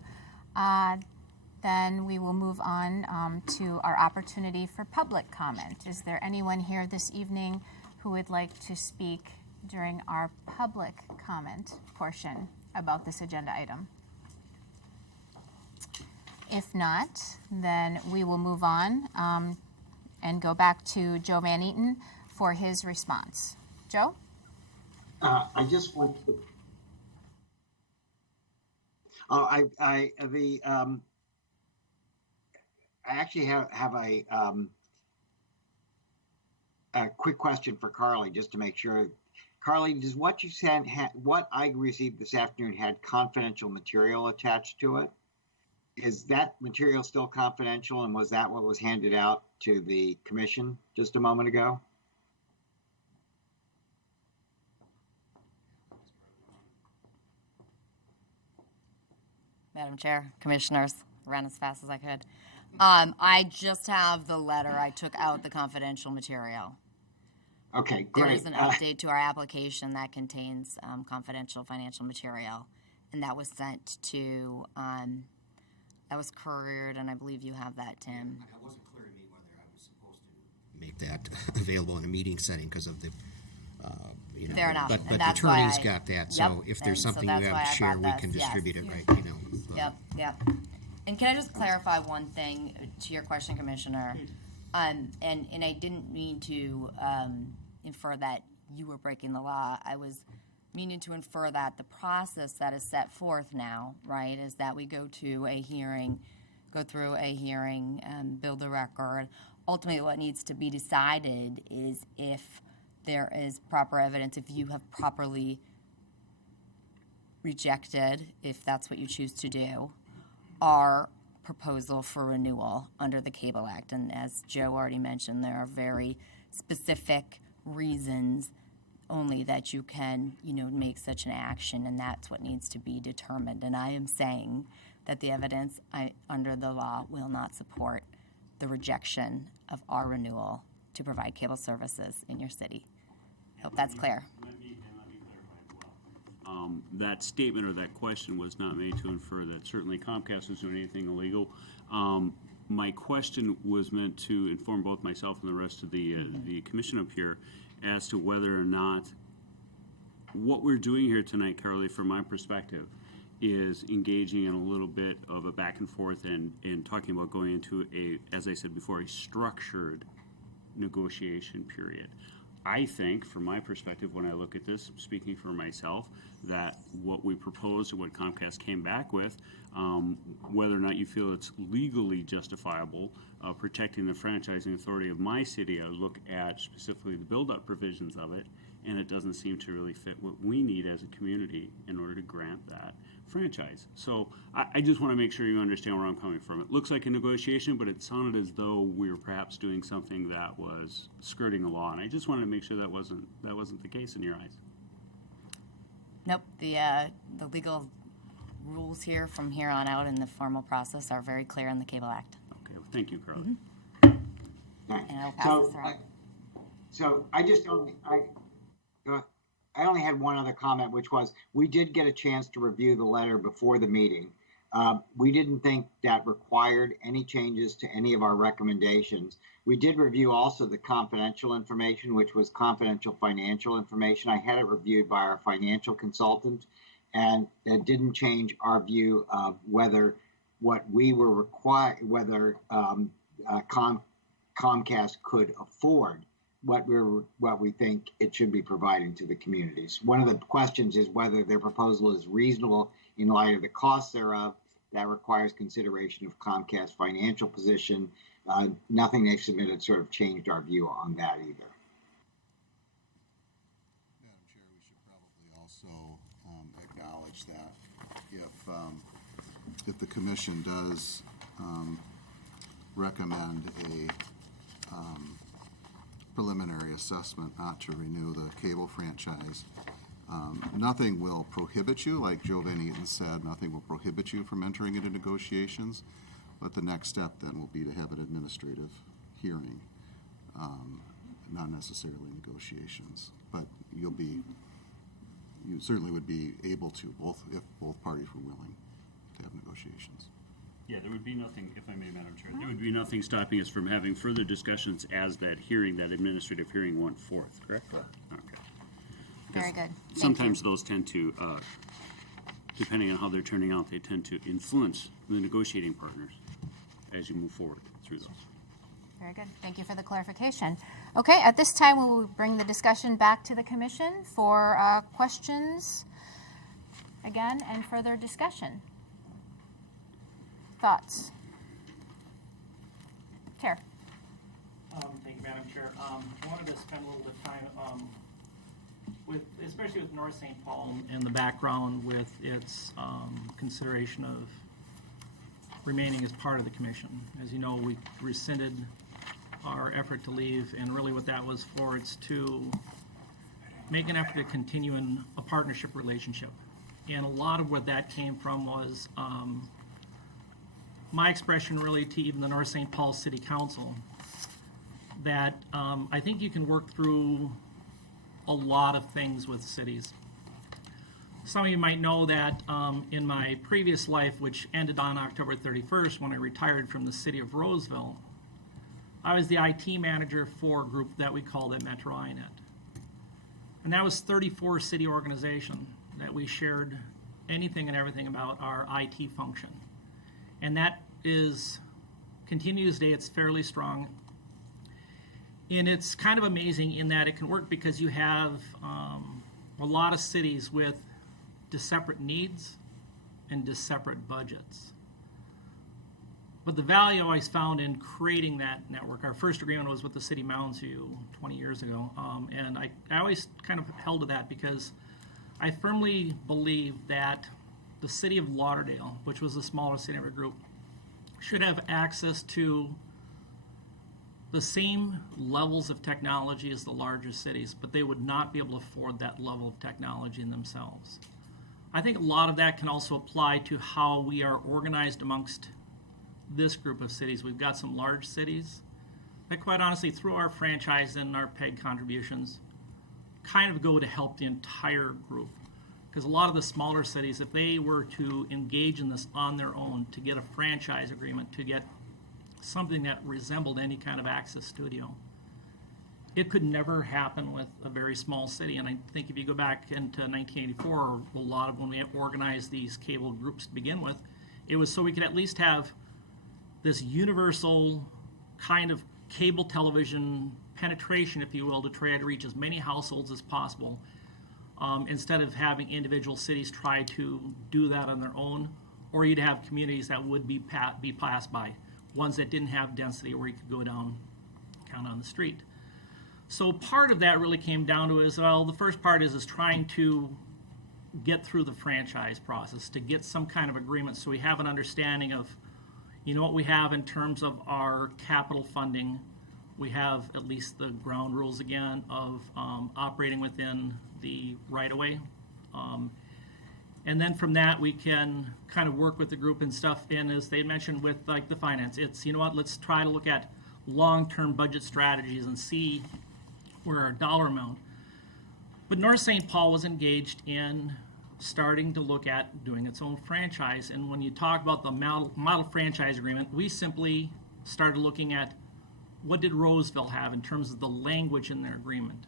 Then we will move on to our opportunity for public comment. Is there anyone here this evening who would like to speak during our public comment portion about this agenda item? If not, then we will move on and go back to Joe Van Eaton for his response. Joe? I just want to. Oh, I actually have a quick question for Carly, just to make sure. Carly, does what you sent, what I received this afternoon, had confidential material attached to it? Is that material still confidential, and was that what was handed out to the commission just a moment ago? Madam Chair, Commissioners, ran as fast as I could. I just have the letter. I took out the confidential material. Okay, There great. is an update to our application that contains confidential financial material, and that was sent to, that was couriered, and I believe you have that, Tim. It wasn't clear to me whether I was supposed to make that available in a meeting setting because of the, Fair enough, But and the that's why attorney's got that, so Yep, if there's and so something you that's have why to I share, brought we this, can yes. distribute it, right, Yep. And can I just clarify one thing to your question, Commissioner? And I didn't mean to infer that you were breaking the law. I was meaning to infer that the process that is set forth now, right, is that we go to a hearing, go through a hearing, build a record. Ultimately, what needs to be decided is if there is proper evidence, if you have properly rejected, if that's what you choose to do, our proposal for renewal under the Cable Act. And as Joe already mentioned, there are very specific reasons only that you can, make such an action, and that's what needs to be determined. And I am saying that the evidence under the law will not support the rejection of our renewal to provide cable services in your city. I hope that's clear. Let me clarify as well. That statement or that question was not made to infer that certainly Comcast is doing anything illegal. My question was meant to inform both myself and the rest of the commission up here as to whether or not what we're doing here tonight, Carly, from my perspective, is engaging in a little bit of a back and forth and talking about going into as I said before, a structured negotiation period. I think, from my perspective, when I look at this, speaking for myself, that what we proposed and what Comcast came back with, whether or not you feel it's legally justifiable, protecting the franchising authority of my city, I look at specifically the build-up provisions of it, and it doesn't seem to really fit what we need as a community in order to grant that franchise. So I just want to make sure you understand where I'm coming from. It looks like a negotiation, but it sounded as though we were perhaps doing something that was skirting the law, and I just wanted to make sure that wasn't the case in your eyes. Nope, the legal rules here from here on out in the formal process are very clear in the Cable Act. Okay, well, thank you, Carly. Right. And I'll pass this around. So I only had one other comment, which was we did get a chance to review the letter before the meeting. We didn't think that required any changes to any of our recommendations. We did review also the confidential information, which was confidential financial information. I had it reviewed by our financial consultant, and it didn't change our view of whether what we were required, whether Comcast could afford what we think it should be providing to the communities. One of the questions is whether their proposal is reasonable in light of the costs thereof. That requires consideration of Comcast's financial position. nothing they've submitted sort of changed our view on that either. Madam Chair, we should probably also acknowledge that if the commission does recommend a preliminary assessment not to renew the cable franchise, nothing will prohibit you, like Joe Van Eaton said, nothing will prohibit you from entering into negotiations, but the next step then will be to have an administrative hearing, not necessarily negotiations, but you certainly would be able to, if both parties were willing to have negotiations. Yeah, there would be nothing, if I may, Madam Chair, there would be nothing stopping us from having further discussions as that hearing, that administrative hearing went forth, correct? Okay. Very good. Thank you. Sometimes those tend to, depending on how they're turning out, they tend to influence the negotiating partners as you move forward through those. Very good. Thank you for the clarification. Okay, at this time, we will bring the discussion back to the commission for questions again and further discussion. Thoughts? Chair. Thank you, Madam Chair. I wanted to spend a little bit of time especially with North St. Paul and the background with its consideration of remaining as part of the commission. As you know, we rescinded our effort to leave, and really what that was for, it's to make an effort to continue in a partnership relationship. And a lot of what that came from was my expression really to even the North St. Paul City Council that I think you can work through a lot of things with cities. Some of you might know that in my previous life, which ended on October 31st when I retired from the city of Roseville, I was the IT manager for a group that we called at Metro INET. And that was 34 city organization that we shared anything and everything about our IT function. And that continues today, it's fairly strong. And it's kind of amazing in that it can work because you have a lot of cities with separate needs and separate budgets. But the value I always found in creating that network, our first agreement was with the city of Mounds View 20 years ago, and I always kind of held to that because I firmly believe that the city of Lauderdale, which was the smaller city of our group, should have access to the same levels of technology as the largest cities, but they would not be able to afford that level of technology in themselves. I think a lot of that can also apply to how we are organized amongst this group of cities. We've got some large cities that, quite honestly, through our franchise and our PEG contributions, kind of go to help the entire group. Because a lot of the smaller cities, if they were to engage in this on their own, to get a franchise agreement, to get something that resembled any kind of access studio, it could never happen with a very small city. And I think if you go back into 1984, a lot of when we organized these cable groups to begin with, it was so we could at least have this universal kind of cable television penetration, if you will, to try to reach as many households as possible, instead of having individual cities try to do that on their own, or you'd have communities that would be passed by, ones that didn't have density where you could go down kind of on the street. So part of that really came down to the first part is trying to get through the franchise process, to get some kind of agreement so we have an understanding of, what we have in terms of our capital funding. We have at least the ground rules again of operating within the right-of-way. And then from that, we can kind of work with the group and stuff. And as they mentioned with like the finance, it's, let's try to look at long-term budget strategies and see where our dollar amount. But North St. Paul was engaged in starting to look at doing its own franchise. And when you talk about the model franchise agreement, we simply started looking at what did Roseville have in terms of the language in their agreement?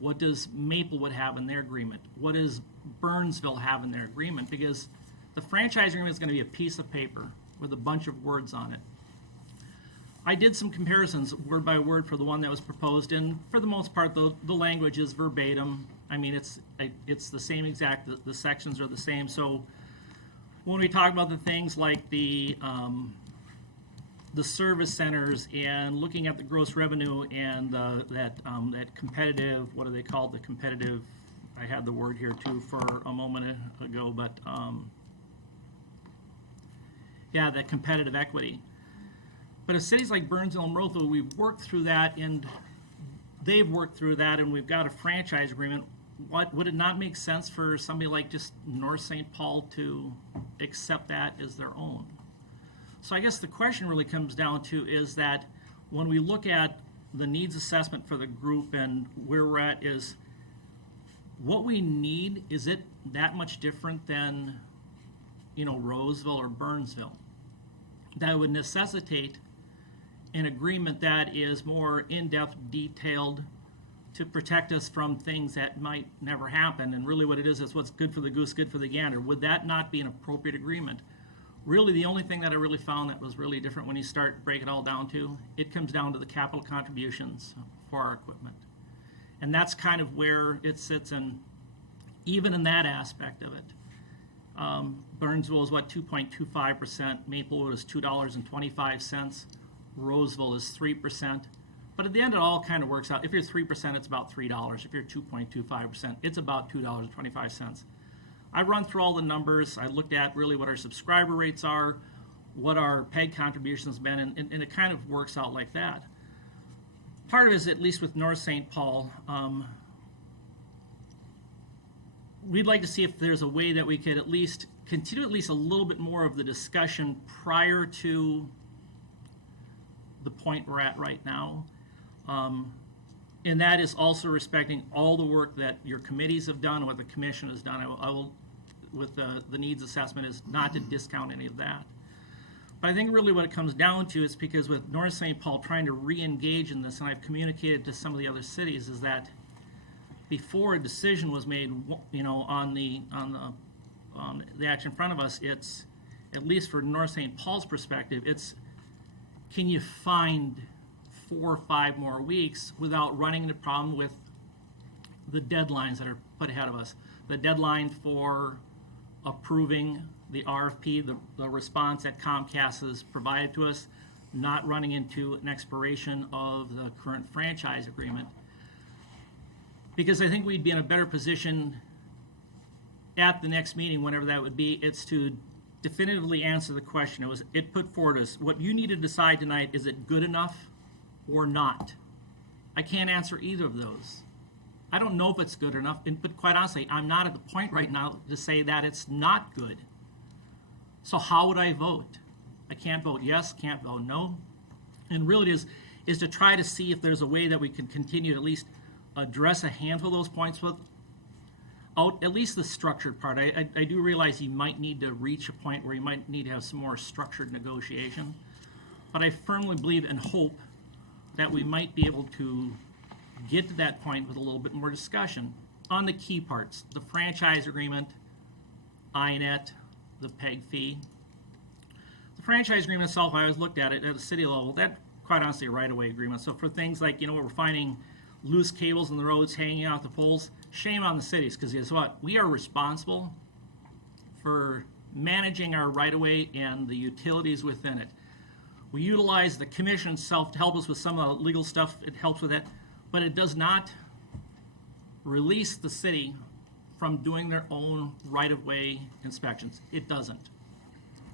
What does Maplewood have in their agreement? What does Burnsville have in their agreement? Because the franchise agreement is going to be a piece of paper with a bunch of words on it. I did some comparisons word by word for the one that was proposed, and for the most part, the language is verbatim. I mean, it's the same exact, the sections are the same. So when we talk about the things like the the service centers and looking at the gross revenue and that competitive, what do they call it? The competitive, I had the word here too for a moment ago, but yeah, that competitive equity. But if cities like Burnsville and Roseville, we've worked through that and they've worked through that and we've got a franchise agreement, would it not make sense for somebody like just North St. Paul to accept that as their own? So I guess the question really comes down to is that when we look at the needs assessment for the group and where we're at is what we need, is it that much different than, Roseville or Burnsville? That would necessitate an agreement that is more in-depth, detailed, to protect us from things that might never happen. And really what it is what's good for the goose, good for the gander. Would that not be an appropriate agreement? Really, the only thing that I really found that was really different when you start break it all down to, it comes down to the capital contributions for our equipment. And that's kind of where it sits, and even in that aspect of it. Burnsville is 2.25%, Maplewood is $2.25, Roseville is 3%. But at the end, it all kind of works out. If you're 3%, it's about $3. If you're 2.25%, it's about $2.25. I run through all the numbers. I looked at really what our subscriber rates are, what our PEG contributions have been, and it kind of works out like that. Part of it is, at least with North St. Paul, we'd like to see if there's a way that we could at least continue at least a little bit more of the discussion prior to the point we're at right now. And that is also respecting all the work that your committees have done, what the commission has done. I will with the needs assessment, is not to discount any of that. But I think really what it comes down to is because with North St. Paul trying to re-engage in this, and I've communicated to some of the other cities, is that before a decision was made, on the action in front of us, it's, at least for North St. Paul's perspective, it's, can you find 4 or 5 more weeks without running into problem with the deadlines that are put ahead of us? The deadline for approving the RFP, the response that Comcast has provided to us, not running into an expiration of the current franchise agreement. Because I think we'd be in a better position at the next meeting, whenever that would be, it's to definitively answer the question. It put forward as, what you need to decide tonight, is it good enough or not? I can't answer either of those. I don't know if it's good enough, but quite honestly, I'm not at the point right now to say that it's not good. So how would I vote? I can't vote yes, can't vote no. And really it is to try to see if there's a way that we can continue to at least address a handful of those points without at least the structured part. I do realize you might need to reach a point where you might need to have some more structured negotiation. But I firmly believe and hope that we might be able to get to that point with a little bit more discussion on the key parts, the franchise agreement, INET, the PEG fee. The franchise agreement itself, I always looked at it at a city level, that quite honestly a right-of-way agreement. So for things like, we're finding loose cables in the roads hanging out the poles, shame on the cities, because guess what? We are responsible for managing our right-of-way and the utilities within it. We utilize the commission itself to help us with some of the legal stuff. It helps with that. But it does not release the city from doing their own right-of-way inspections. It doesn't.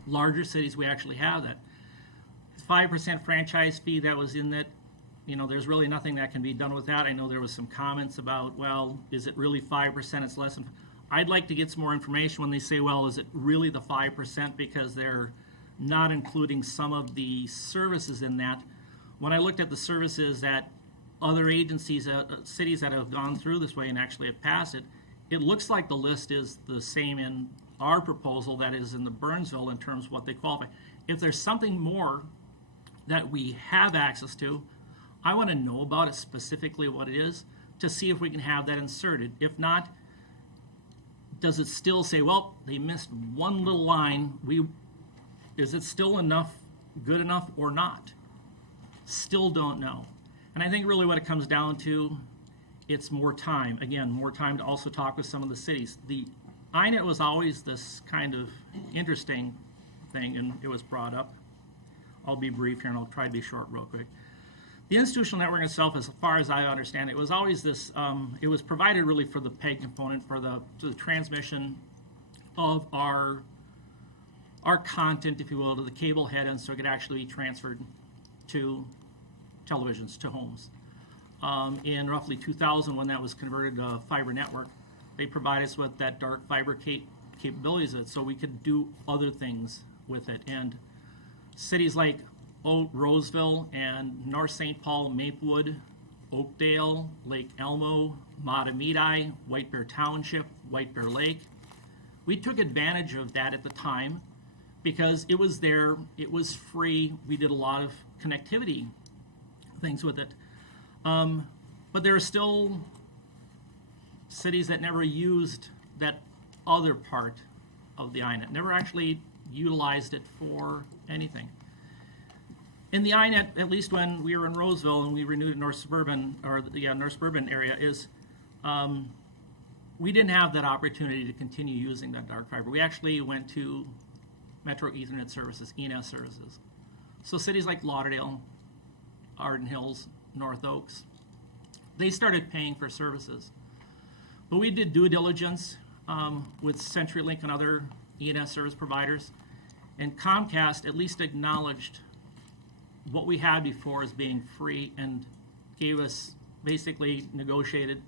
Larger cities, we actually have that. 5% franchise fee that was in that, there's really nothing that can be done with that. I know there was some comments about, well, is it really 5%? It's less than. I'd like to get some more information when they say, well, is it really the 5% because they're not including some of the services in that. When I looked at the services that other agencies, cities that have gone through this way and actually have passed it, it looks like the list is the same in our proposal that is in the Burnsville in terms of what they qualify. If there's something more that we have access to, I want to know about it, specifically what it is, to see if we can have that inserted. If not, does it still say, well, they missed one little line, is it still enough, good enough, or not? Still don't know. And I think really what it comes down to, it's more time. Again, more time to also talk with some of the cities. The INET was always this kind of interesting thing, and it was brought up. I'll be brief here and I'll try to be short real quick. The institutional network itself, as far as I understand it, was always this, it was provided really for the PEG component, for the transmission of our content, if you will, to the cable head, and so it could actually be transferred to televisions, to homes. In roughly 2000, when that was converted to a fiber network, they provided us with that dark fiber capabilities, so we could do other things with it. And cities like Roseville and North St. Paul, Maplewood, Oakdale, Lake Elmo, Matamidi, White Bear Township, White Bear Lake, we took advantage of that at the time because it was there, it was free, we did a lot of connectivity things with it. But there are still cities that never used that other part of the INET, never actually utilized it for anything. In the INET, at least when we were in Roseville and we renewed it North Suburban, or the North Suburban area, is we didn't have that opportunity to continue using that dark fiber. We actually went to Metro Ethernet services, ENS services. So cities like Lauderdale, Arden Hills, North Oaks, they started paying for services. But we did due diligence with CenturyLink and other ENS service providers, and Comcast at least acknowledged what we had before as being free and gave us, basically negotiated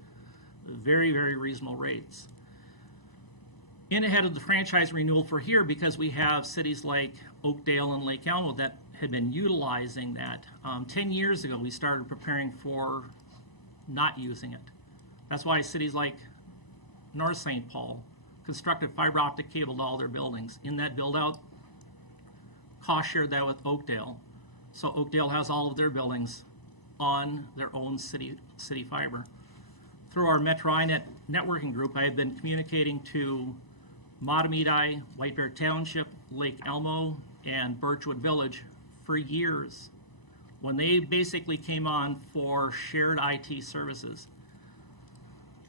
very, very reasonable rates. In ahead of the franchise renewal for here, because we have cities like Oakdale and Lake Elmo that had been utilizing that. 10 years ago, we started preparing for not using it. That's why cities like North St. Paul constructed fiber optic cable to all their buildings. In that build out, cost shared that with Oakdale. So Oakdale has all of their buildings on their own city fiber. Through our Metro INET networking group, I have been communicating to Matamidi, White Bear Township, Lake Elmo, and Birchwood Village for years when they basically came on for shared IT services.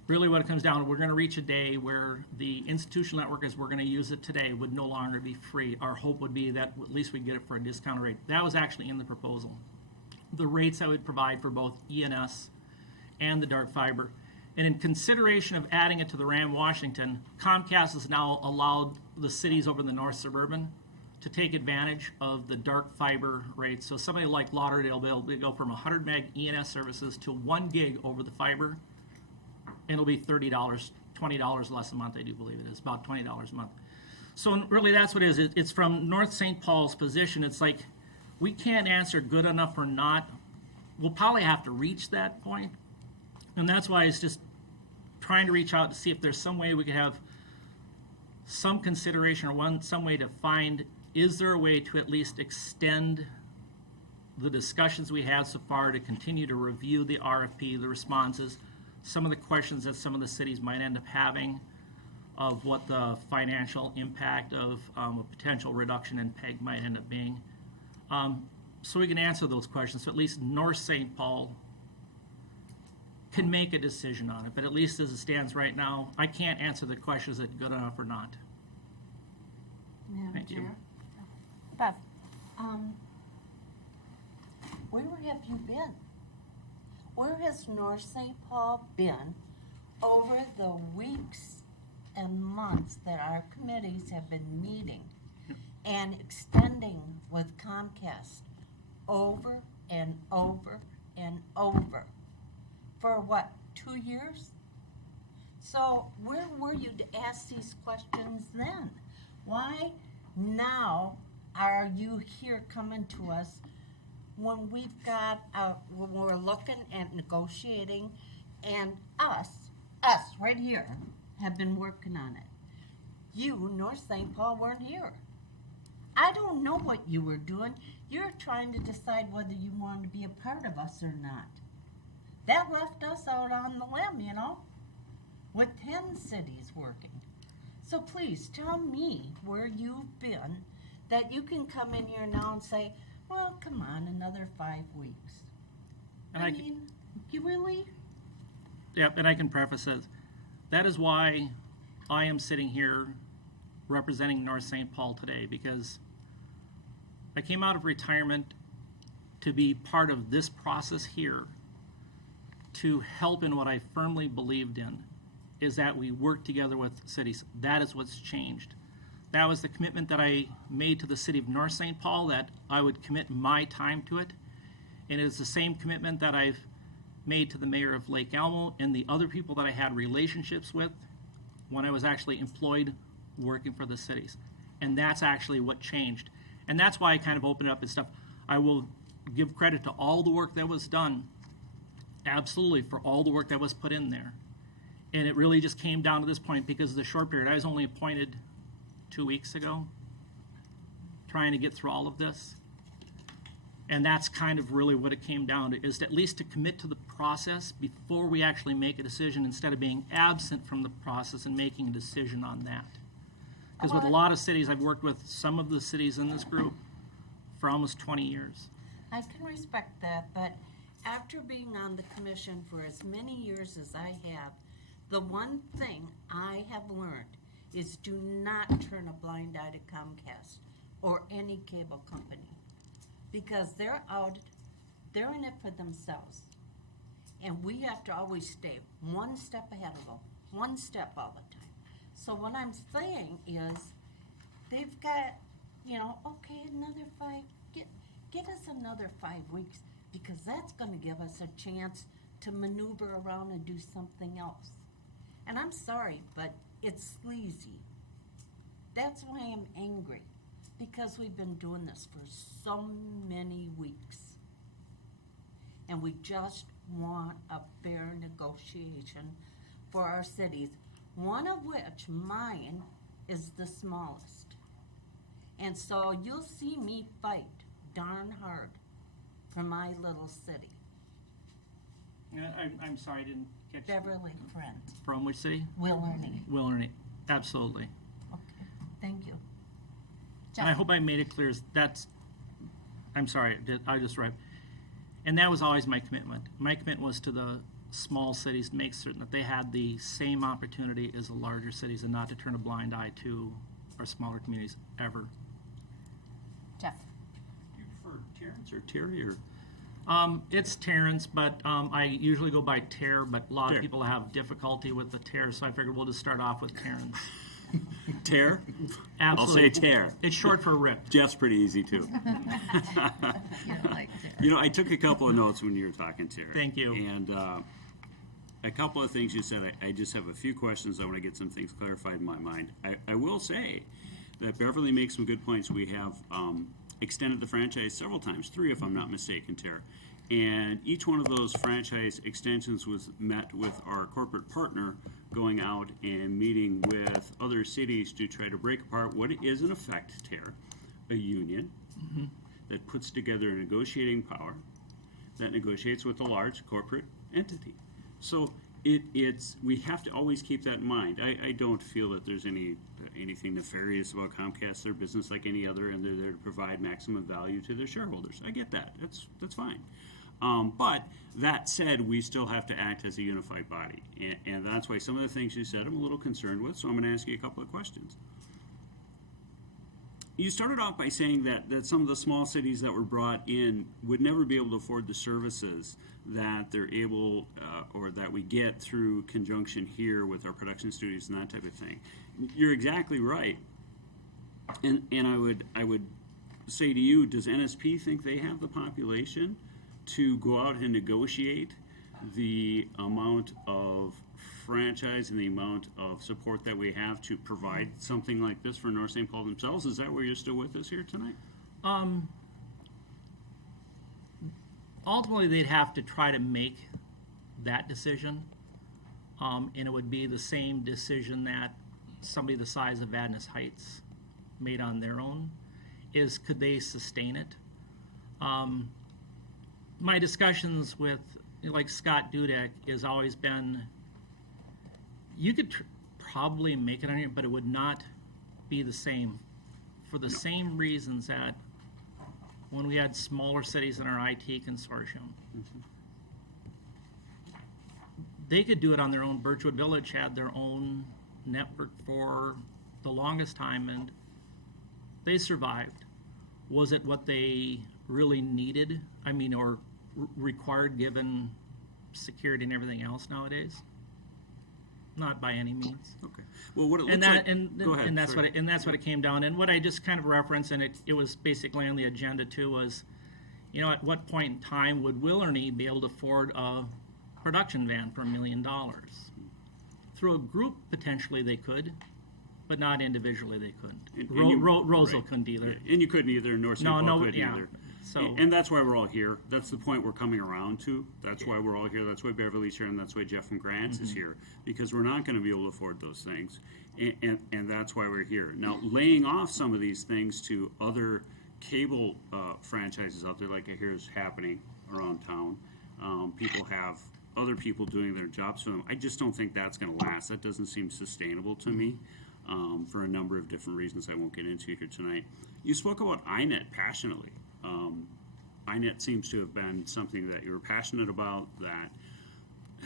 Really what it comes down to, we're going to reach a day where the institutional network, as we're going to use it today, would no longer be free. Our hope would be that at least we get it for a discounted rate. That was actually in the proposal. The rates I would provide for both ENS and the dark fiber. And in consideration of adding it to the RAM Washington, Comcast has now allowed the cities over the North Suburban to take advantage of the dark fiber rates. So somebody like Lauderdale, they'll go from 100 meg ENS services to 1 gig over the fiber, and it'll be $30, $20 less a month, I do believe it is, about $20 a month. So really that's what it is. It's from North St. Paul's position. It's like, we can't answer good enough or not. We'll probably have to reach that point. And that's why it's just trying to reach out to see if there's some way we could have some consideration or some way to find, is there a way to at least extend the discussions we had so far to continue to review the RFP, the responses, some of the questions that some of the cities might end up having of what the financial impact of a potential reduction in PEG might end up being. So we can answer those questions. So at least North St. Paul can make a decision on it. But at least as it stands right now, I can't answer the question, is it good enough or not? Thank you. Bev? Where have you been? Where has North St. Paul been over the weeks and months that our committees have been meeting and extending with Comcast over and over and over? For what, 2 years? So where were you to ask these questions then? Why now are you here coming to us when we've got, when we're looking at negotiating, and us right here, have been working on it? You, North St. Paul, weren't here. I don't know what you were doing. You're trying to decide whether you wanted to be a part of us or not. That left us out on the limb, you know, with 10 cities working. So please tell me where you've been that you can come in here now and say, well, come on, another 5 weeks. And I mean, you really? Yep, and I can preface it. That is why I am sitting here representing North St. Paul today, because I came out of retirement to be part of this process here, to help in what I firmly believed in, is that we work together with cities. That is what's changed. That was the commitment that I made to the city of North St. Paul, that I would commit my time to it. And it is the same commitment that I've made to the mayor of Lake Elmo and the other people that I had relationships with when I was actually employed working for the cities. And that's actually what changed. And that's why I kind of opened it up and stuff. I will give credit to all the work that was done, absolutely, for all the work that was put in there. And it really just came down to this point because of the short period. I was only appointed 2 weeks ago, trying to get through all of this. And that's kind of really what it came down to, is to at least to commit to the process before we actually make a decision, instead of being absent from the process and making a decision on that. Because with a lot of cities, I've worked with some of the cities in this group for almost 20 years. I can respect that, but after being on the commission for as many years as I have, the one thing I have learned is do not turn a blind eye to Comcast or any cable company, because they're in it for themselves. And we have to always stay one step ahead of them, one step all the time. So what I'm saying is, they've got, okay, another get us another 5 weeks, because that's gonna give us a chance to maneuver around and do something else. And I'm sorry, but it's sleazy. That's why I'm angry, because we've been doing this for so many weeks. And we just want a fair negotiation for our cities, one of which, mine, is the smallest. And so you'll see me fight darn hard for my little city. I'm sorry, I didn't catch. Beverly Friend. From which city? Willerny. Willerny, absolutely. Okay, thank you. And I hope I made it clear, I'm sorry, I just read. And that was always my commitment. My commitment was to the small cities, to make certain that they had the same opportunity as the larger cities, and not to turn a blind eye to our smaller communities ever. Jeff? You prefer Terrence or Terry, or? It's Terrence, but I usually go by Ter, but a lot Ter. of people have difficulty with the Ter, so I figured we'll just start off with Terrence. Tear? I'll Absolutely. say tear. It's short for Rip. Jeff's pretty easy too. I took a couple of notes when you were talking, Terry. Thank you. And a couple of things you said, I just have a few questions. I want to get some things clarified in my mind. I will say that Beverly makes some good points. We have extended the franchise several times, 3 if I'm not mistaken, Terry. And each one of those franchise extensions was met with our corporate partner going out and meeting with other cities to try to break apart what is in effect, Terry, a union that puts together a negotiating power that negotiates with a large corporate entity. So we have to always keep that in mind. I don't feel that there's anything nefarious about Comcast. They're business like any other, and they're there to provide maximum value to their shareholders. I get that. That's fine. But that said, we still have to act as a unified body, and that's why some of the things you said I'm a little concerned with. So I'm going to ask you a couple of questions. You started off by saying that some of the small cities that were brought in would never be able to afford the services that they're able or that we get through conjunction here with our production studios and that type of thing. You're exactly right. And I would say to you, does NSP think they have the population to go out and negotiate the amount of franchise and the amount of support that we have to provide something like this for North St. Paul themselves? Is that where you're still with us here tonight? Ultimately, they'd have to try to make that decision, and it would be the same decision that somebody the size of Vadnais Heights made on their own, is could they sustain it? My discussions with, like Scott Dudek, has always been, you could probably make it on here, but it would not be the same, for the same reasons that when we had smaller cities in our IT consortium. They could do it on their own. Birchwood Village had their own network for the longest time, and they survived. was it what they really needed? I mean, or required given security and everything else nowadays? Not by any means. Okay. Well, what it looks And that like. and Go ahead. and that's sorry. what it came down. And what I just kind of referenced, and it was basically on the agenda too, was, at what point in time would Willerny be able to afford a production van for $1 million? Through a group, potentially they could, but not individually they couldn't. Roseville right. couldn't either. Yeah, and you couldn't either, nor St. Paul couldn't yeah. either. So And that's why we're all here. That's the point we're coming around to. That's why we're all here. That's why Beverly's here, and that's why Jeff from Grants is here, because we're not going to be able to afford those things, and that's why we're here. Now, laying off some of these things to other cable franchises out there, like I hear is happening around town. People have other people doing their jobs for them. I just don't think that's going to last. That doesn't seem sustainable to me. For a number of different reasons I won't get into here tonight. You spoke about INET passionately. INET seems to have been something that you were passionate about, that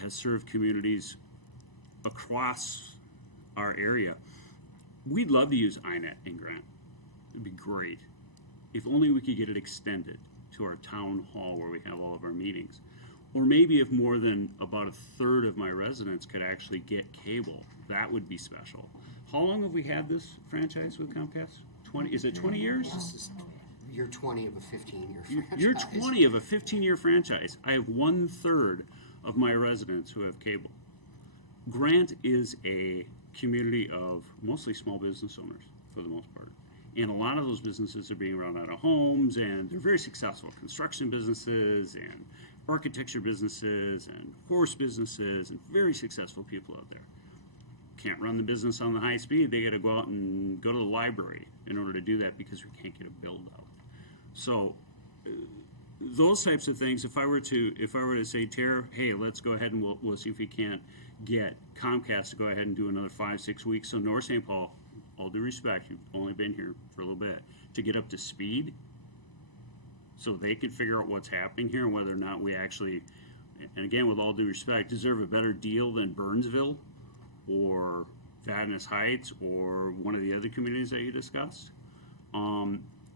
has served communities across our area. We'd love to use INET in Grant. It'd be great. If only we could get it extended to our town hall where we have all of our meetings. Or maybe if more than about a third of my residents could actually get cable, that would be special. How long have we had this franchise with Comcast? 20? Is it 20 years? This is year 20 of a 15-year franchise. You're 20 of a 15-year franchise. I have 1/3 of my residents who have cable. Grant is a community of mostly small business owners, for the most part. And a lot of those businesses are being run out of homes, and they're very successful. Construction businesses and architecture businesses and horse businesses, and very successful people out there. Can't run the business on the high speed. They got to go out and go to the library in order to do that, because we can't get a build out. So those types of things, if I were to say, Tara, hey, let's go ahead and we'll see if we can't get Comcast to go ahead and do another 5-6 weeks. So North St. Paul, all due respect, you've only been here for a little bit, to get up to speed so they can figure out what's happening here and whether or not we actually, and again, with all due respect, deserve a better deal than Burnsville or Vadnais Heights or one of the other communities that you discussed.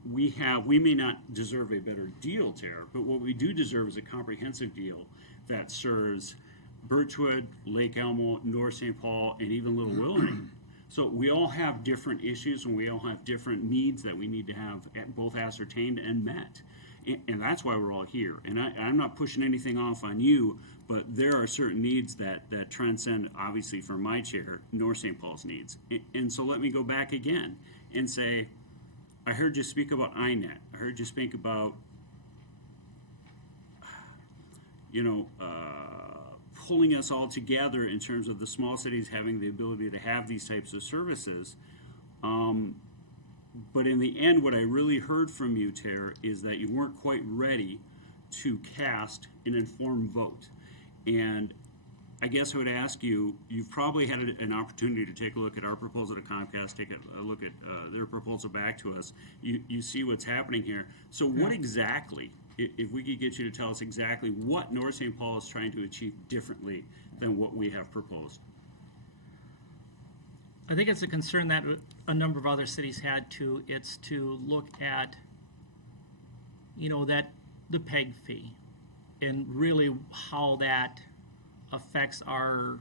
We may not deserve a better deal, Tara, but what we do deserve is a comprehensive deal that serves Birchwood, Lake Elmo, North St. Paul, and even Little Willoughby. So we all have different issues, and we all have different needs that we need to have both ascertained and met. And that's why we're all here. And I'm not pushing anything off on you, but there are certain needs that transcend, obviously, from my chair, North St. Paul's needs. And so let me go back again and say, I heard you speak about INET. I heard you speak about, pulling us all together in terms of the small cities having the ability to have these types of services. But in the end, what I really heard from you, Tara, is that you weren't quite ready to cast an informed vote. And I guess I would ask you, you've probably had an opportunity to take a look at our proposal to Comcast, take a look at their proposal back to us. You see what's happening here. So what exactly, if we could get you to tell us exactly what North St. Paul is trying to achieve differently than what we have proposed? I think it's a concern that a number of other cities had too. It's to look at, that the PEG fee and really how that affects our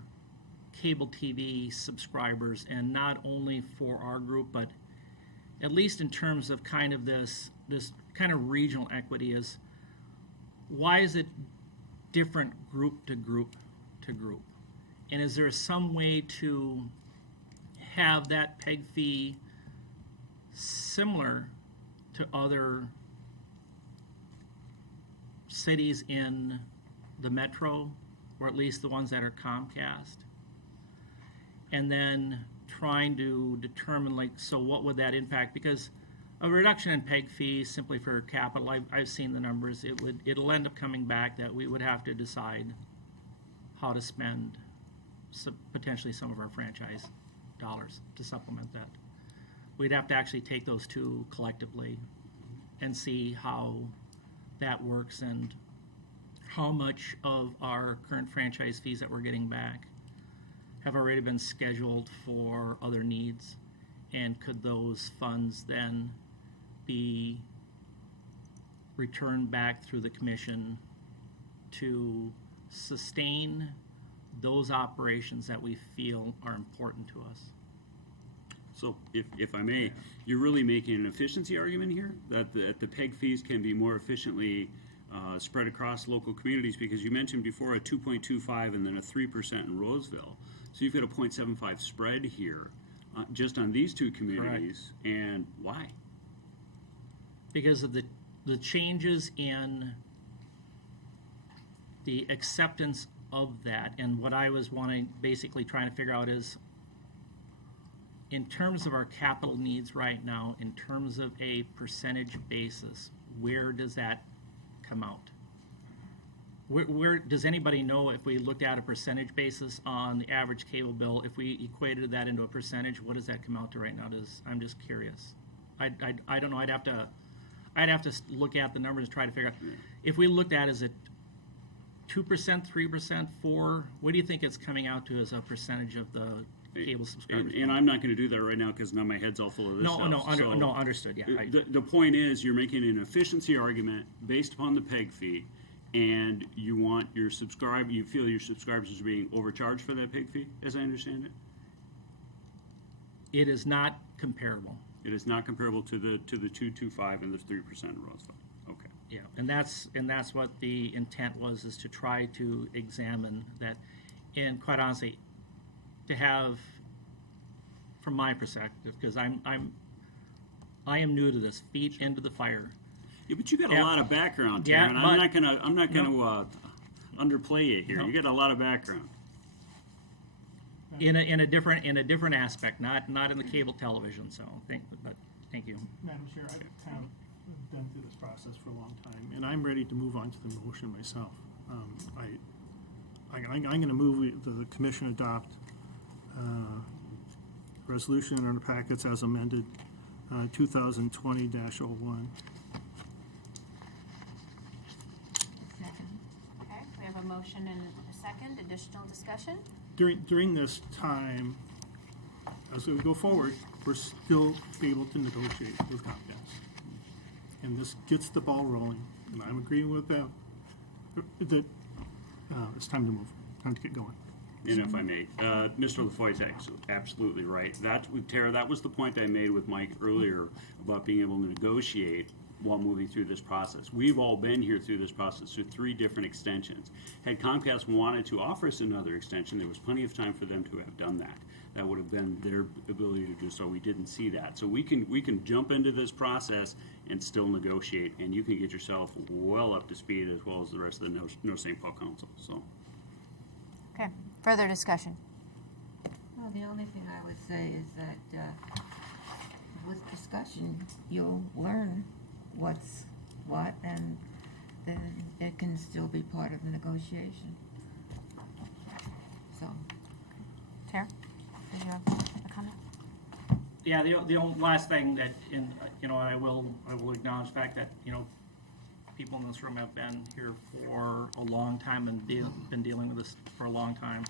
cable TV subscribers, and not only for our group, but at least in terms of kind of this kind of regional equity is, why is it different group to group to group? And is there some way to have that PEG fee similar to other cities in the metro, or at least the ones that are Comcast? And then trying to determine, so what would that impact? Because a reduction in PEG fees simply for capital, I've seen the numbers, it'll end up coming back that we would have to decide how to spend potentially some of our franchise dollars to supplement that. We'd have to actually take those two collectively and see how that works and how much of our current franchise fees that we're getting back have already been scheduled for other needs, and could those funds then be return back through the commission to sustain those operations that we feel are important to us. So if I may, you're really making an efficiency argument here, that the PEG fees can be more efficiently spread across local communities, because you mentioned before a 2.25 and then a 3% in Roseville. So you've got a 0.75 spread here just on these two communities. Correct. And why? Because of the changes in the acceptance of that. And what I was basically trying to figure out is, in terms of our capital needs right now, in terms of a percentage basis, where does that come out? Where does anybody know, if we looked at a percentage basis on the average cable bill, if we equated that into a percentage, what does that come out to right now? I'm just curious. I don't know. I'd have to look at the numbers and try to figure out. If we looked at, is it 2%, 3%, 4%? What do you think it's coming out to as a percentage of the cable subscribers? And I'm not going to do that right now because now my head's all full of this stuff. No, understood. Yeah. The point is, you're making an efficiency argument based upon the PEG fee, and you feel your subscribers are being overcharged for that PEG fee, as I understand it. It is not comparable. It is not comparable to the 2.25 and the 3% in Roseville. Okay. Yeah, and that's what the intent was, is to try to examine that, and quite honestly, to have, from my perspective, because I am new to this, feet into the fire. Yeah, but you got a lot of background, Tara, and I'm not gonna underplay you here. No. You got a lot of background. In a different aspect, not in the cable television. So thank you. Madam Chair, I've kind of been through this process for a long time, and I'm ready to move on to the motion myself. I'm going to move the commission adopt resolution in our packets as amended, 2020-01. Okay, we have a motion and a second. Additional discussion? During this time, as we go forward, we're still able to negotiate with Comcast. And this gets the ball rolling, and I'm agreeing with that. It's time to move, time to get going. And if I may, Mr. LaFoy is absolutely right. Tara, that was the point I made with Mike earlier about being able to negotiate while moving through this process. We've all been here through this process through 3 different extensions. Had Comcast wanted to offer us another extension, there was plenty of time for them to have done that. That would have been their ability to do so. We didn't see that. So we can jump into this process and still negotiate, and you can get yourself well up to speed as well as the rest of the North St. Paul Council. So. Okay, further discussion. Well, the only thing I would say is that with discussion, you'll learn what's what, and then it can still be part of the negotiation. So. Tara, did you have a comment? Yeah, the only last thing that, I will acknowledge the fact that, people in this room have been here for a long time and been dealing with this for a long time,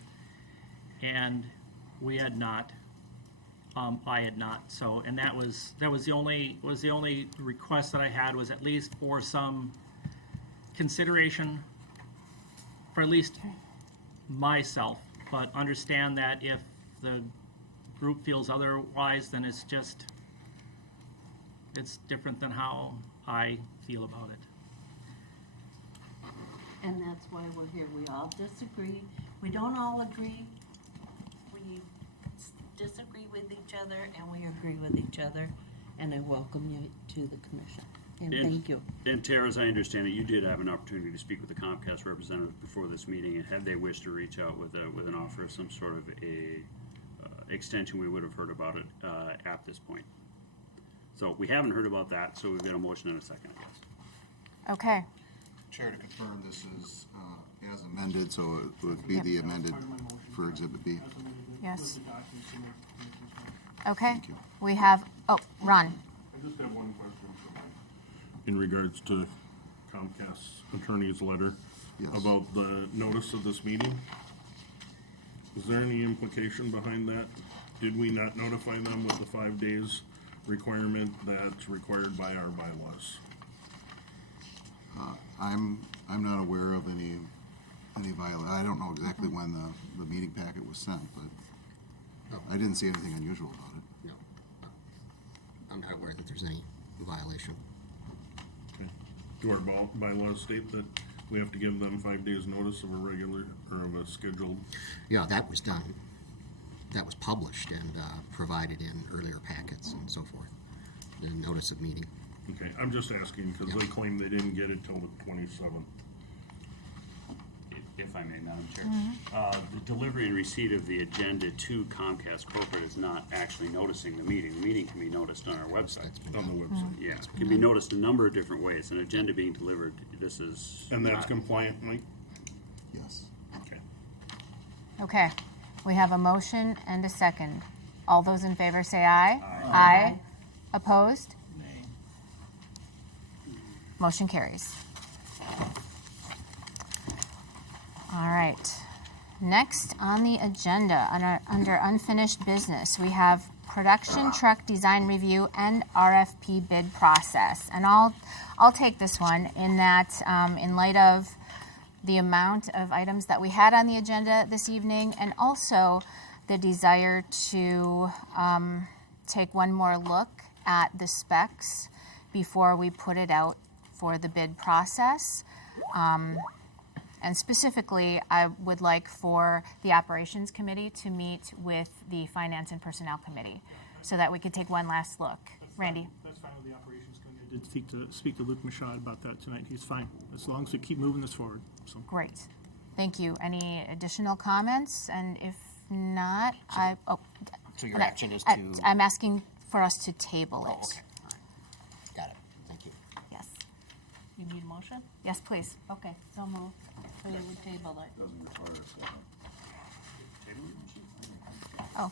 and we had not. I had not. So, and that was the only request that I had, was at least for some consideration for at least myself. But understand that if the group feels otherwise, then it's different than how I feel about it. And that's why we're here. We all disagree. We don't all agree. We disagree with each other, and we agree with each other. And I welcome you to the commission. And thank you. And Tara, as I understand it, you did have an opportunity to speak with the Comcast representative before this meeting, and had they wished to reach out with an offer of some sort of a extension, we would have heard about it at this point. So we haven't heard about that, so we've got a motion and a second, I guess. Okay. Chair, to confirm, this is as amended, so it would be the amended for Exhibit B. Yes. Okay. We have, Ron. I just have one question for Mike. In regards to Comcast's attorney's letter about the notice of this meeting. Is there any implication behind that? Did we not notify them with the 5 days requirement that's required by our bylaws? I'm not aware of any violation. I don't know exactly when the meeting packet was sent, but I didn't see anything unusual about it. No. I'm not aware that there's any violation. Okay. Do our bylaws state that we have to give them 5 days notice of a regular, or of a scheduled? Yeah, that was done. That was published and provided in earlier packets and so forth. The notice of meeting. Okay, I'm just asking, because they claim they didn't get it till the 27th. If I may, Madam Chair. The delivery and receipt of the agenda to Comcast Corporate is not actually noticing the meeting. The meeting can be noticed on our website. On the website. Yeah, it can be noticed a number of different ways. An agenda being delivered, this is. And that's not- compliant, Mike? Yes. Okay. Okay, we have a motion and a second. All those in favor say aye. Aye. Opposed? Motion carries. All right. Next on the agenda, under unfinished business, we have production truck design review and RFP bid process. And I'll take this one in that, in light of the amount of items that we had on the agenda this evening, and also the desire to take one more look at the specs before we put it out for the bid process. And specifically, I would like for the Operations Committee to meet with the Finance and Personnel Committee so that we could take one last look. Randy? That's fine with the Operations Committee. I did speak to Luke Michaud about that tonight. He's fine, as long as we keep moving this forward, so. Great. Thank you. Any additional comments? And if not, So your action is to... I'm asking for us to table it. Oh, okay. All right. Got it. Thank you. Yes. You need a motion? Yes, please. Okay, so move. So you would table it. Oh,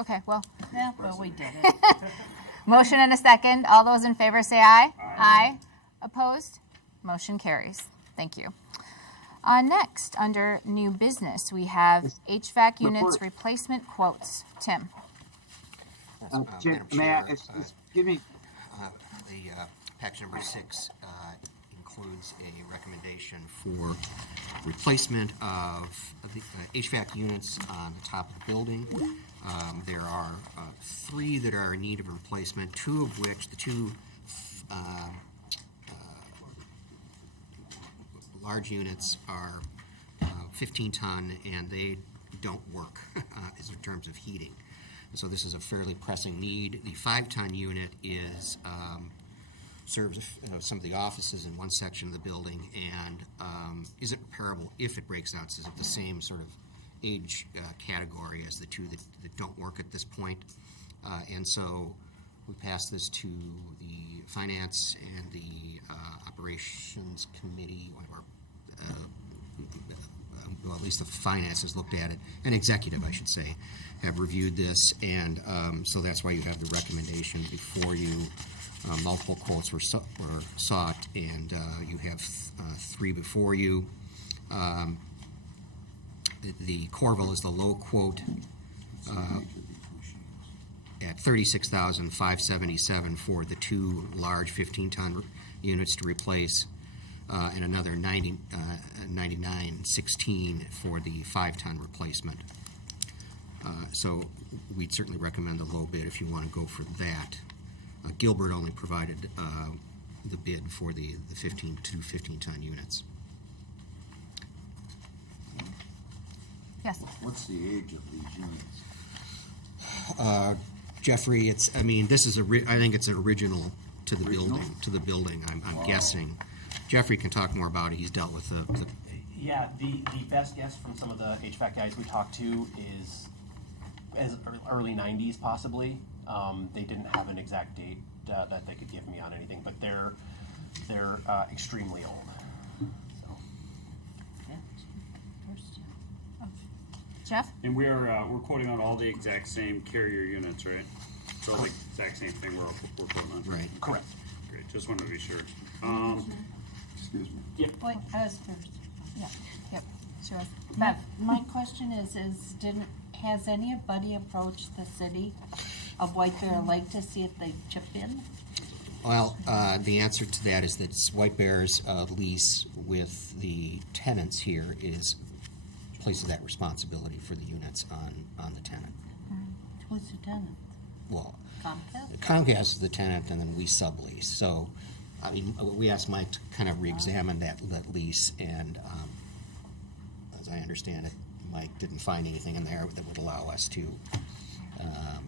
okay, well, Yeah, well, we did it. motion and a second. All those in favor say aye. Aye. Opposed? Motion carries. Thank you. Next, under new business, we have HVAC units replacement quotes. Tim? Yes, Jim, Madam may I, Chair, excuse me, the package number 6 includes a recommendation for replacement of the HVAC units on the top of the building. There are 3 that are in need of replacement, 2 of which, the 2 large units are 15-ton, and they don't work as in terms of heating. So this is a fairly pressing need. The 5-ton unit is serves some of the offices in one section of the building, and is it repairable if it breaks out? So is it the same sort of age category as the 2 that don't work at this point? And so we passed this to the Finance and the Operations Committee. One of our, well, at least the Finance has looked at it, and Executive, I should say, have reviewed this, and so that's why you have the recommendation before you. Multiple quotes were sought, and you have 3 before you. The Corville is the low quote at $36,577 for the 2 large 15-ton units to replace, and another $99.16 for the 5-ton replacement. So we'd certainly recommend the low bid if you want to go for that. Gilbert only provided the bid for the 15-ton units. Yes. What's the age of these units? Jeffrey, this is I think it's original to the building. I'm guessing. Jeffrey can talk more about it. He's dealt with the Yeah, the best guess from some of the HVAC guys we talked to is as early 90s possibly. They didn't have an exact date that they could give me on anything, but they're extremely old. So. Jeff? And we're quoting on all the exact same carrier units, right? So the exact same thing we're quoting on. Right. Correct. Great, just wanted to be sure. Excuse me. Yep. Wait, I was first. Yeah. Yep. Sure. Bev, my question is has anybody approached the city of White Bear Lake to see if they chip in? Well, the answer to that is that White Bear's lease with the tenants here places that responsibility for the units on the tenant. Who's the tenant? Well, Comcast? Comcast is the tenant, and then we sublease. So, I mean, we asked Mike to kind of re-examine that lease, and as I understand it, Mike didn't find anything in there that would allow us to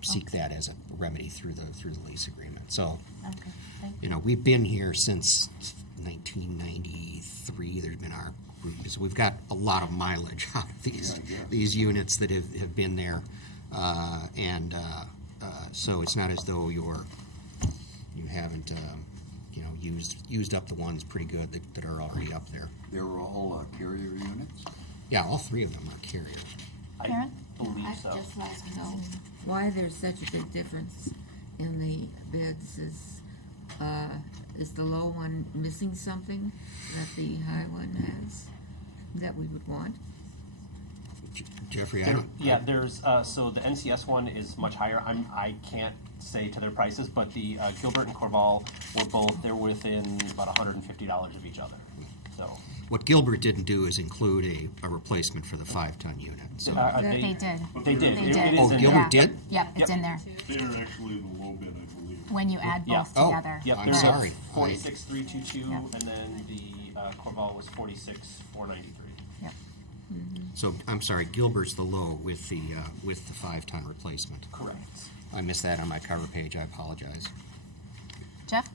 seek that as a remedy through the lease agreement. So, Okay, thank you know, we've been here since 1993. There's been our group, so we've got a lot of mileage out of these units that have been there, so it's not as though you haven't used up the ones pretty good that are already up there. They were all carrier units? Yeah, all three of them are carriers. Karen? Believe I'd so. just like to know why there's such a big difference in the bids. Is the low one missing something that the high one has that we would want? Jeffrey, There's so the NCS one is much higher. I can't say to their prices, but the Gilbert and Corval they're within about $150 of each other. So what Gilbert didn't do is include a replacement for the 5-ton unit. So. They did. They did. They It did. is Oh, in Gilbert there. did? Yep, it's in there. They're actually the low bid, I believe. When you add Yeah. both Oh. together. Yep, I'm there's sorry. 46,322, Yep. and then the Corval was 46,493. Yep. So I'm sorry, Gilbert's the low with the 5-ton replacement. Correct. I missed that on my cover page. I apologize. Jeff?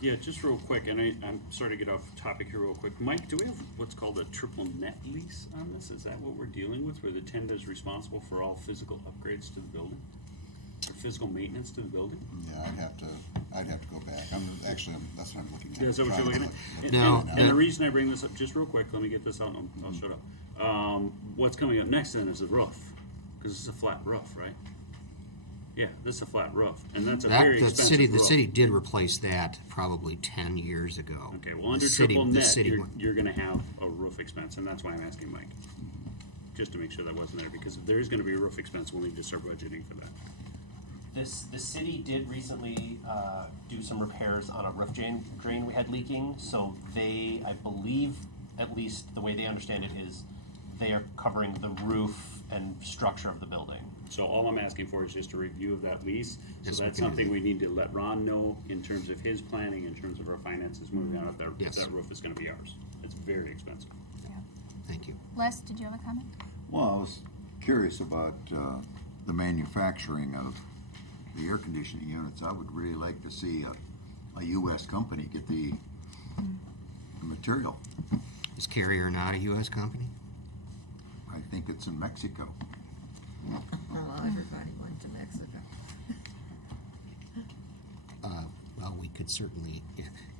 Yeah, just real quick, and I'm sorry to get off topic here real quick. Mike, do we have what's called a triple net lease on this? Is that what we're dealing with, where the tenant is responsible for all physical upgrades to the building? Or physical maintenance to the building? Yeah, I'd have to go back. That's what I'm looking at. Is that what you're looking at? And, No, and the reason I bring this up, just real quick, let me get this out and I'll shut up. What's coming up next then is the roof, because this is a flat roof, right? Yeah, this is a flat roof, and that's a very expensive roof. The city did replace that probably 10 years ago. Okay, well, under The city- triple the net, city you're, went- you're gonna have a roof expense, and that's why I'm asking Mike. Just to make sure that wasn't there, because if there is gonna be a roof expense, we'll need to start budgeting for that. The city did recently do some repairs on a roof drain we had leaking, so I believe, at least the way they understand it is, they are covering the roof and structure of the building. So all I'm asking for is just a review of that lease, Yes, so we that's can do something that. we need to let Ron know in terms of his planning, in terms of our finances moving on, if Yes. that roof is gonna be ours. It's very expensive. Thank you. Les, did you have a comment? Well, I was curious about the manufacturing of the air conditioning units. I would really like to see a U.S. company get the material. Is Carrier not a U.S. company? I think it's in Mexico. Well, everybody went to Mexico. Well, we could certainly,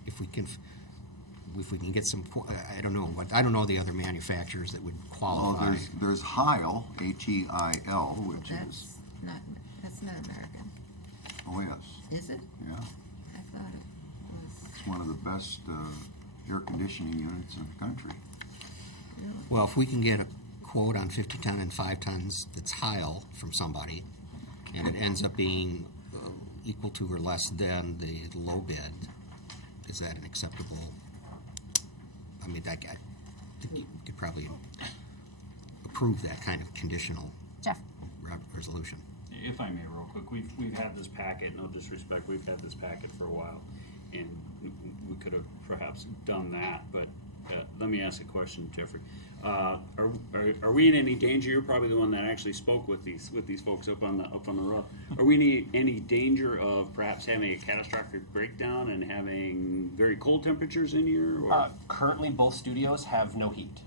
if we can get some, I don't know the other manufacturers that would Well, qualify. there's Heil, H-E-I-L, which is, That's not American, oh yes, is it? yeah. I thought it was. It's one of the best air conditioning units in the country. Well, if we can get a quote on 50-ton and 5 tons that's Heil from somebody, and it ends up being equal to or less than the low bid, is that an acceptable? I mean, I think you could probably approve that kind of conditional Jeff? resolution. If I may, real quick, we've had this packet, no disrespect, we've had this packet for a while, and we could have perhaps done that, but let me ask a question, Jeffrey. Are we in any danger? You're probably the one that actually spoke with these folks up on the roof. Are we in any danger of perhaps having a catastrophic breakdown and having very cold temperatures in here? Or? Currently, both studios have no heat.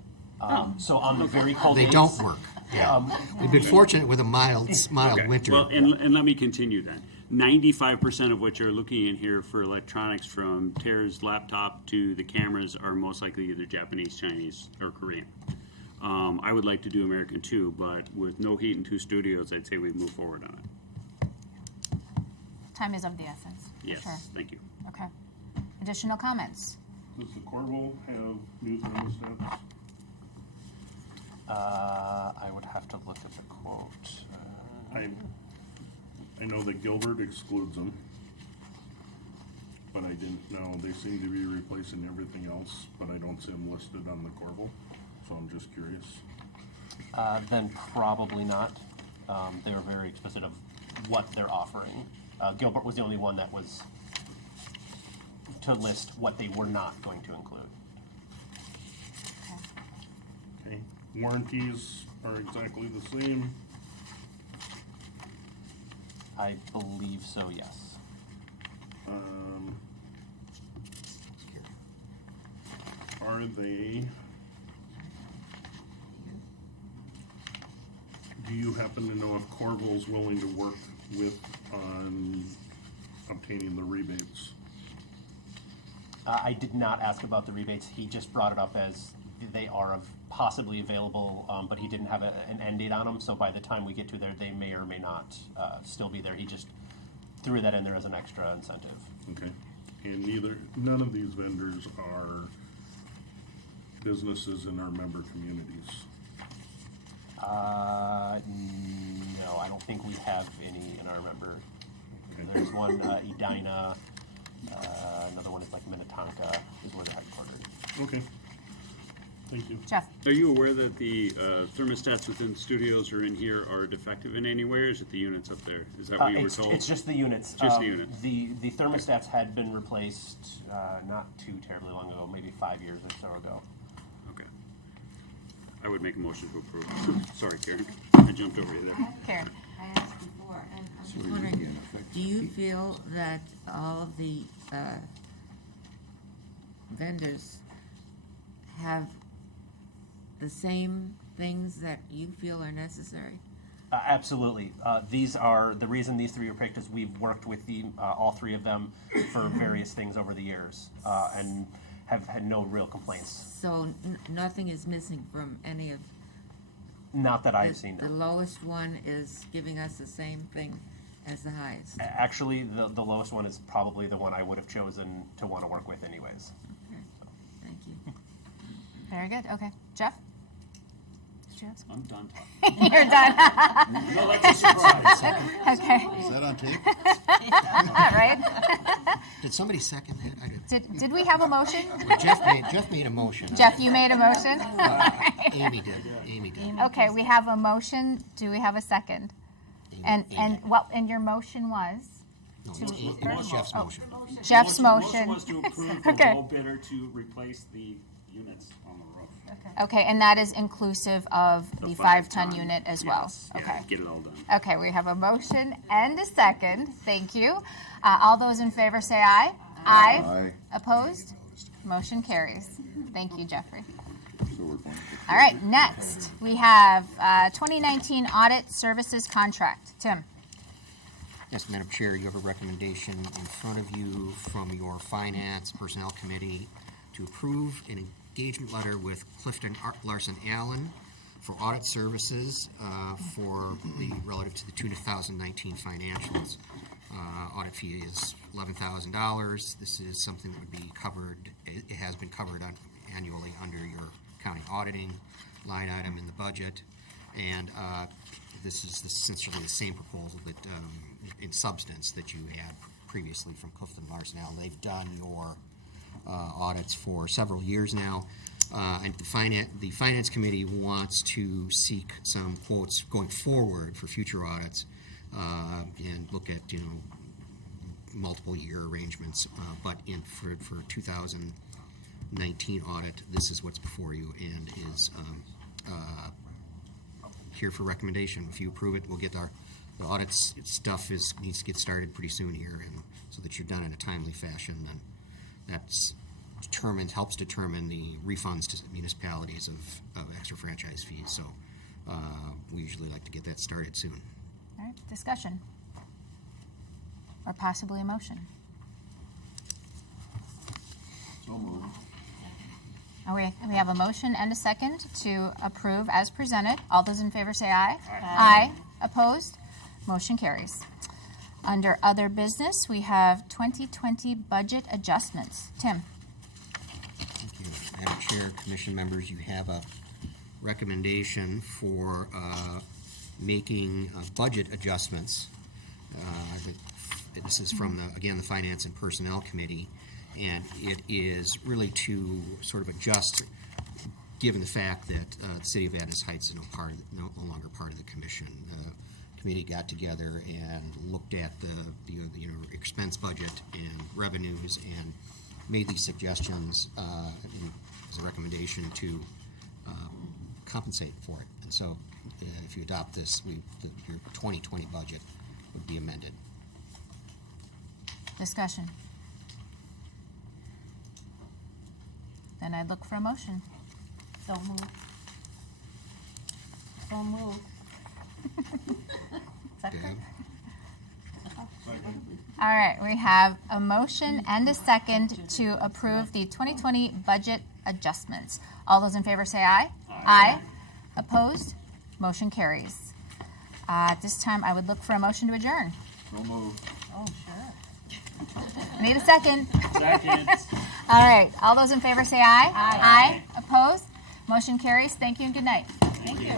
So on the very cold They days, don't work. Yeah. We've been fortunate with a mild Okay. winter. Well, and let me continue then. 95% of what you're looking in here for electronics, from Tara's laptop to the cameras, are most likely either Japanese, Chinese, or Korean. I would like to do American too, but with no heat in 2 studios, I'd say we move forward on it. Time is of the essence. for Yes, Sure. thank you. Okay. Additional comments? Does the Corval have new thermostats? I would have to look at the quote. I know that Gilbert excludes them. but I didn't know. They seem to be replacing everything else, but I don't see them listed on the Corval, so I'm just curious. Then probably not. They were very explicit of what they're offering. Gilbert was the only one that was to list what they were not going to include. Okay, warranties are exactly the same. I believe so, yes. Are they, do you happen to know if Corval's willing to work with on obtaining the rebates? I did not ask about the rebates. He just brought it up as they are possibly available, but he didn't have an end date on them. So by the time we get to there, they may or may not still be there. He just threw that in there as an extra incentive. Okay, and none of these vendors are businesses in our member communities. No, I don't think we have any in our member. Okay. There's one, Edina, another one is like Minnetonka is where they're headquartered. Okay, thank you. Jeff? Are you aware that the thermostats within the studios or in here are defective in any way, or is it the units up there? Is that what you were told? It's just the units. Just the units. The thermostats had been replaced not too terribly long ago, maybe 5 years or so ago. Okay. I would make a motion to approve. Sorry, Karen. I jumped over you there. Karen? I asked before, and I'm just wondering, do you feel that all of the vendors have the same things that you feel are necessary? Absolutely. These are the reason these three are picked is we've worked with all three of them for various things over the years and have had no real complaints. So nothing is missing from any of. Not that I've seen. The lowest one is giving us the same thing as the highest. Actually, the lowest one is probably the one I would have chosen to want to work with anyways. Okay. Thank you. Very good. Okay. Jeff? I'm done talking. You're done. No, that's a surprise. Okay. Is that on tape? Right? Did somebody second that? I did. Did we have a motion? Jeff made a motion. Jeff, you made a motion? Amy did. Amy did. Okay, we have a motion. Do we have a second? And what? And your motion was? No, to- it's Jeff's motion. Jeff's Motion motion. was to approve the Okay. low bidder to replace the units on the roof. Okay, and that is inclusive of the 5-ton unit as well? Yes. Okay. Yeah, get it all done. Okay, we have a motion and a second. Thank you. All those in favor say aye. Aye. Aye. Opposed? Motion carries. Thank you, Jeffrey. So we're going to- All right, next we have 2019 Audit Services Contract. Tim? Yes, Madam Chair, you have a recommendation in front of you from your Finance Personnel Committee to approve an engagement letter with Clifton Larson Allen for audit services relative to the 2019 financials. Audit fee is $11,000. This is something that would be covered, it has been covered annually under your county auditing line item in the budget. And this is essentially the same proposal that, in substance, that you had previously from Clifton Larson Allen. They've done your audits for several years now. And the Finance Committee wants to seek some quotes going forward for future audits and look at, multiple year arrangements. But for 2019 audit, this is what's before you and is here for recommendation. If you approve it, we'll get the audit stuff needs to get started pretty soon here, and so that you're done in a timely fashion. And that's helps determine the refunds to municipalities of extra franchise fees. So we usually like to get that started soon. All right, discussion. Or possibly a motion. So moved. We have a motion and a second to approve as presented. All those in favor say aye. Aye. Opposed? Motion carries. Under other business, we have 2020 budget adjustments. Tim? Thank you. Madam Chair, Commission members, you have a recommendation for making budget adjustments this is from the Finance and Personnel Committee, and it is really to sort of adjust, given the fact that the City of Adams Heights is no longer part of the commission. The committee got together and looked at the expense budget and revenues and made these suggestions as a recommendation to compensate for it. And so if you adopt this, your 2020 budget would be amended. Discussion. Then I'd look for a motion. So move. So move. Deb? All right, we have a motion and a second to approve the 2020 budget adjustments. All those in favor say aye. Aye. Opposed? Motion carries. At this time, I would look for a motion to adjourn. So moved. Oh, sure. Need a second. Second. All right, all those in favor say aye. Aye. Opposed? Motion carries. Thank you and good night. Thank you.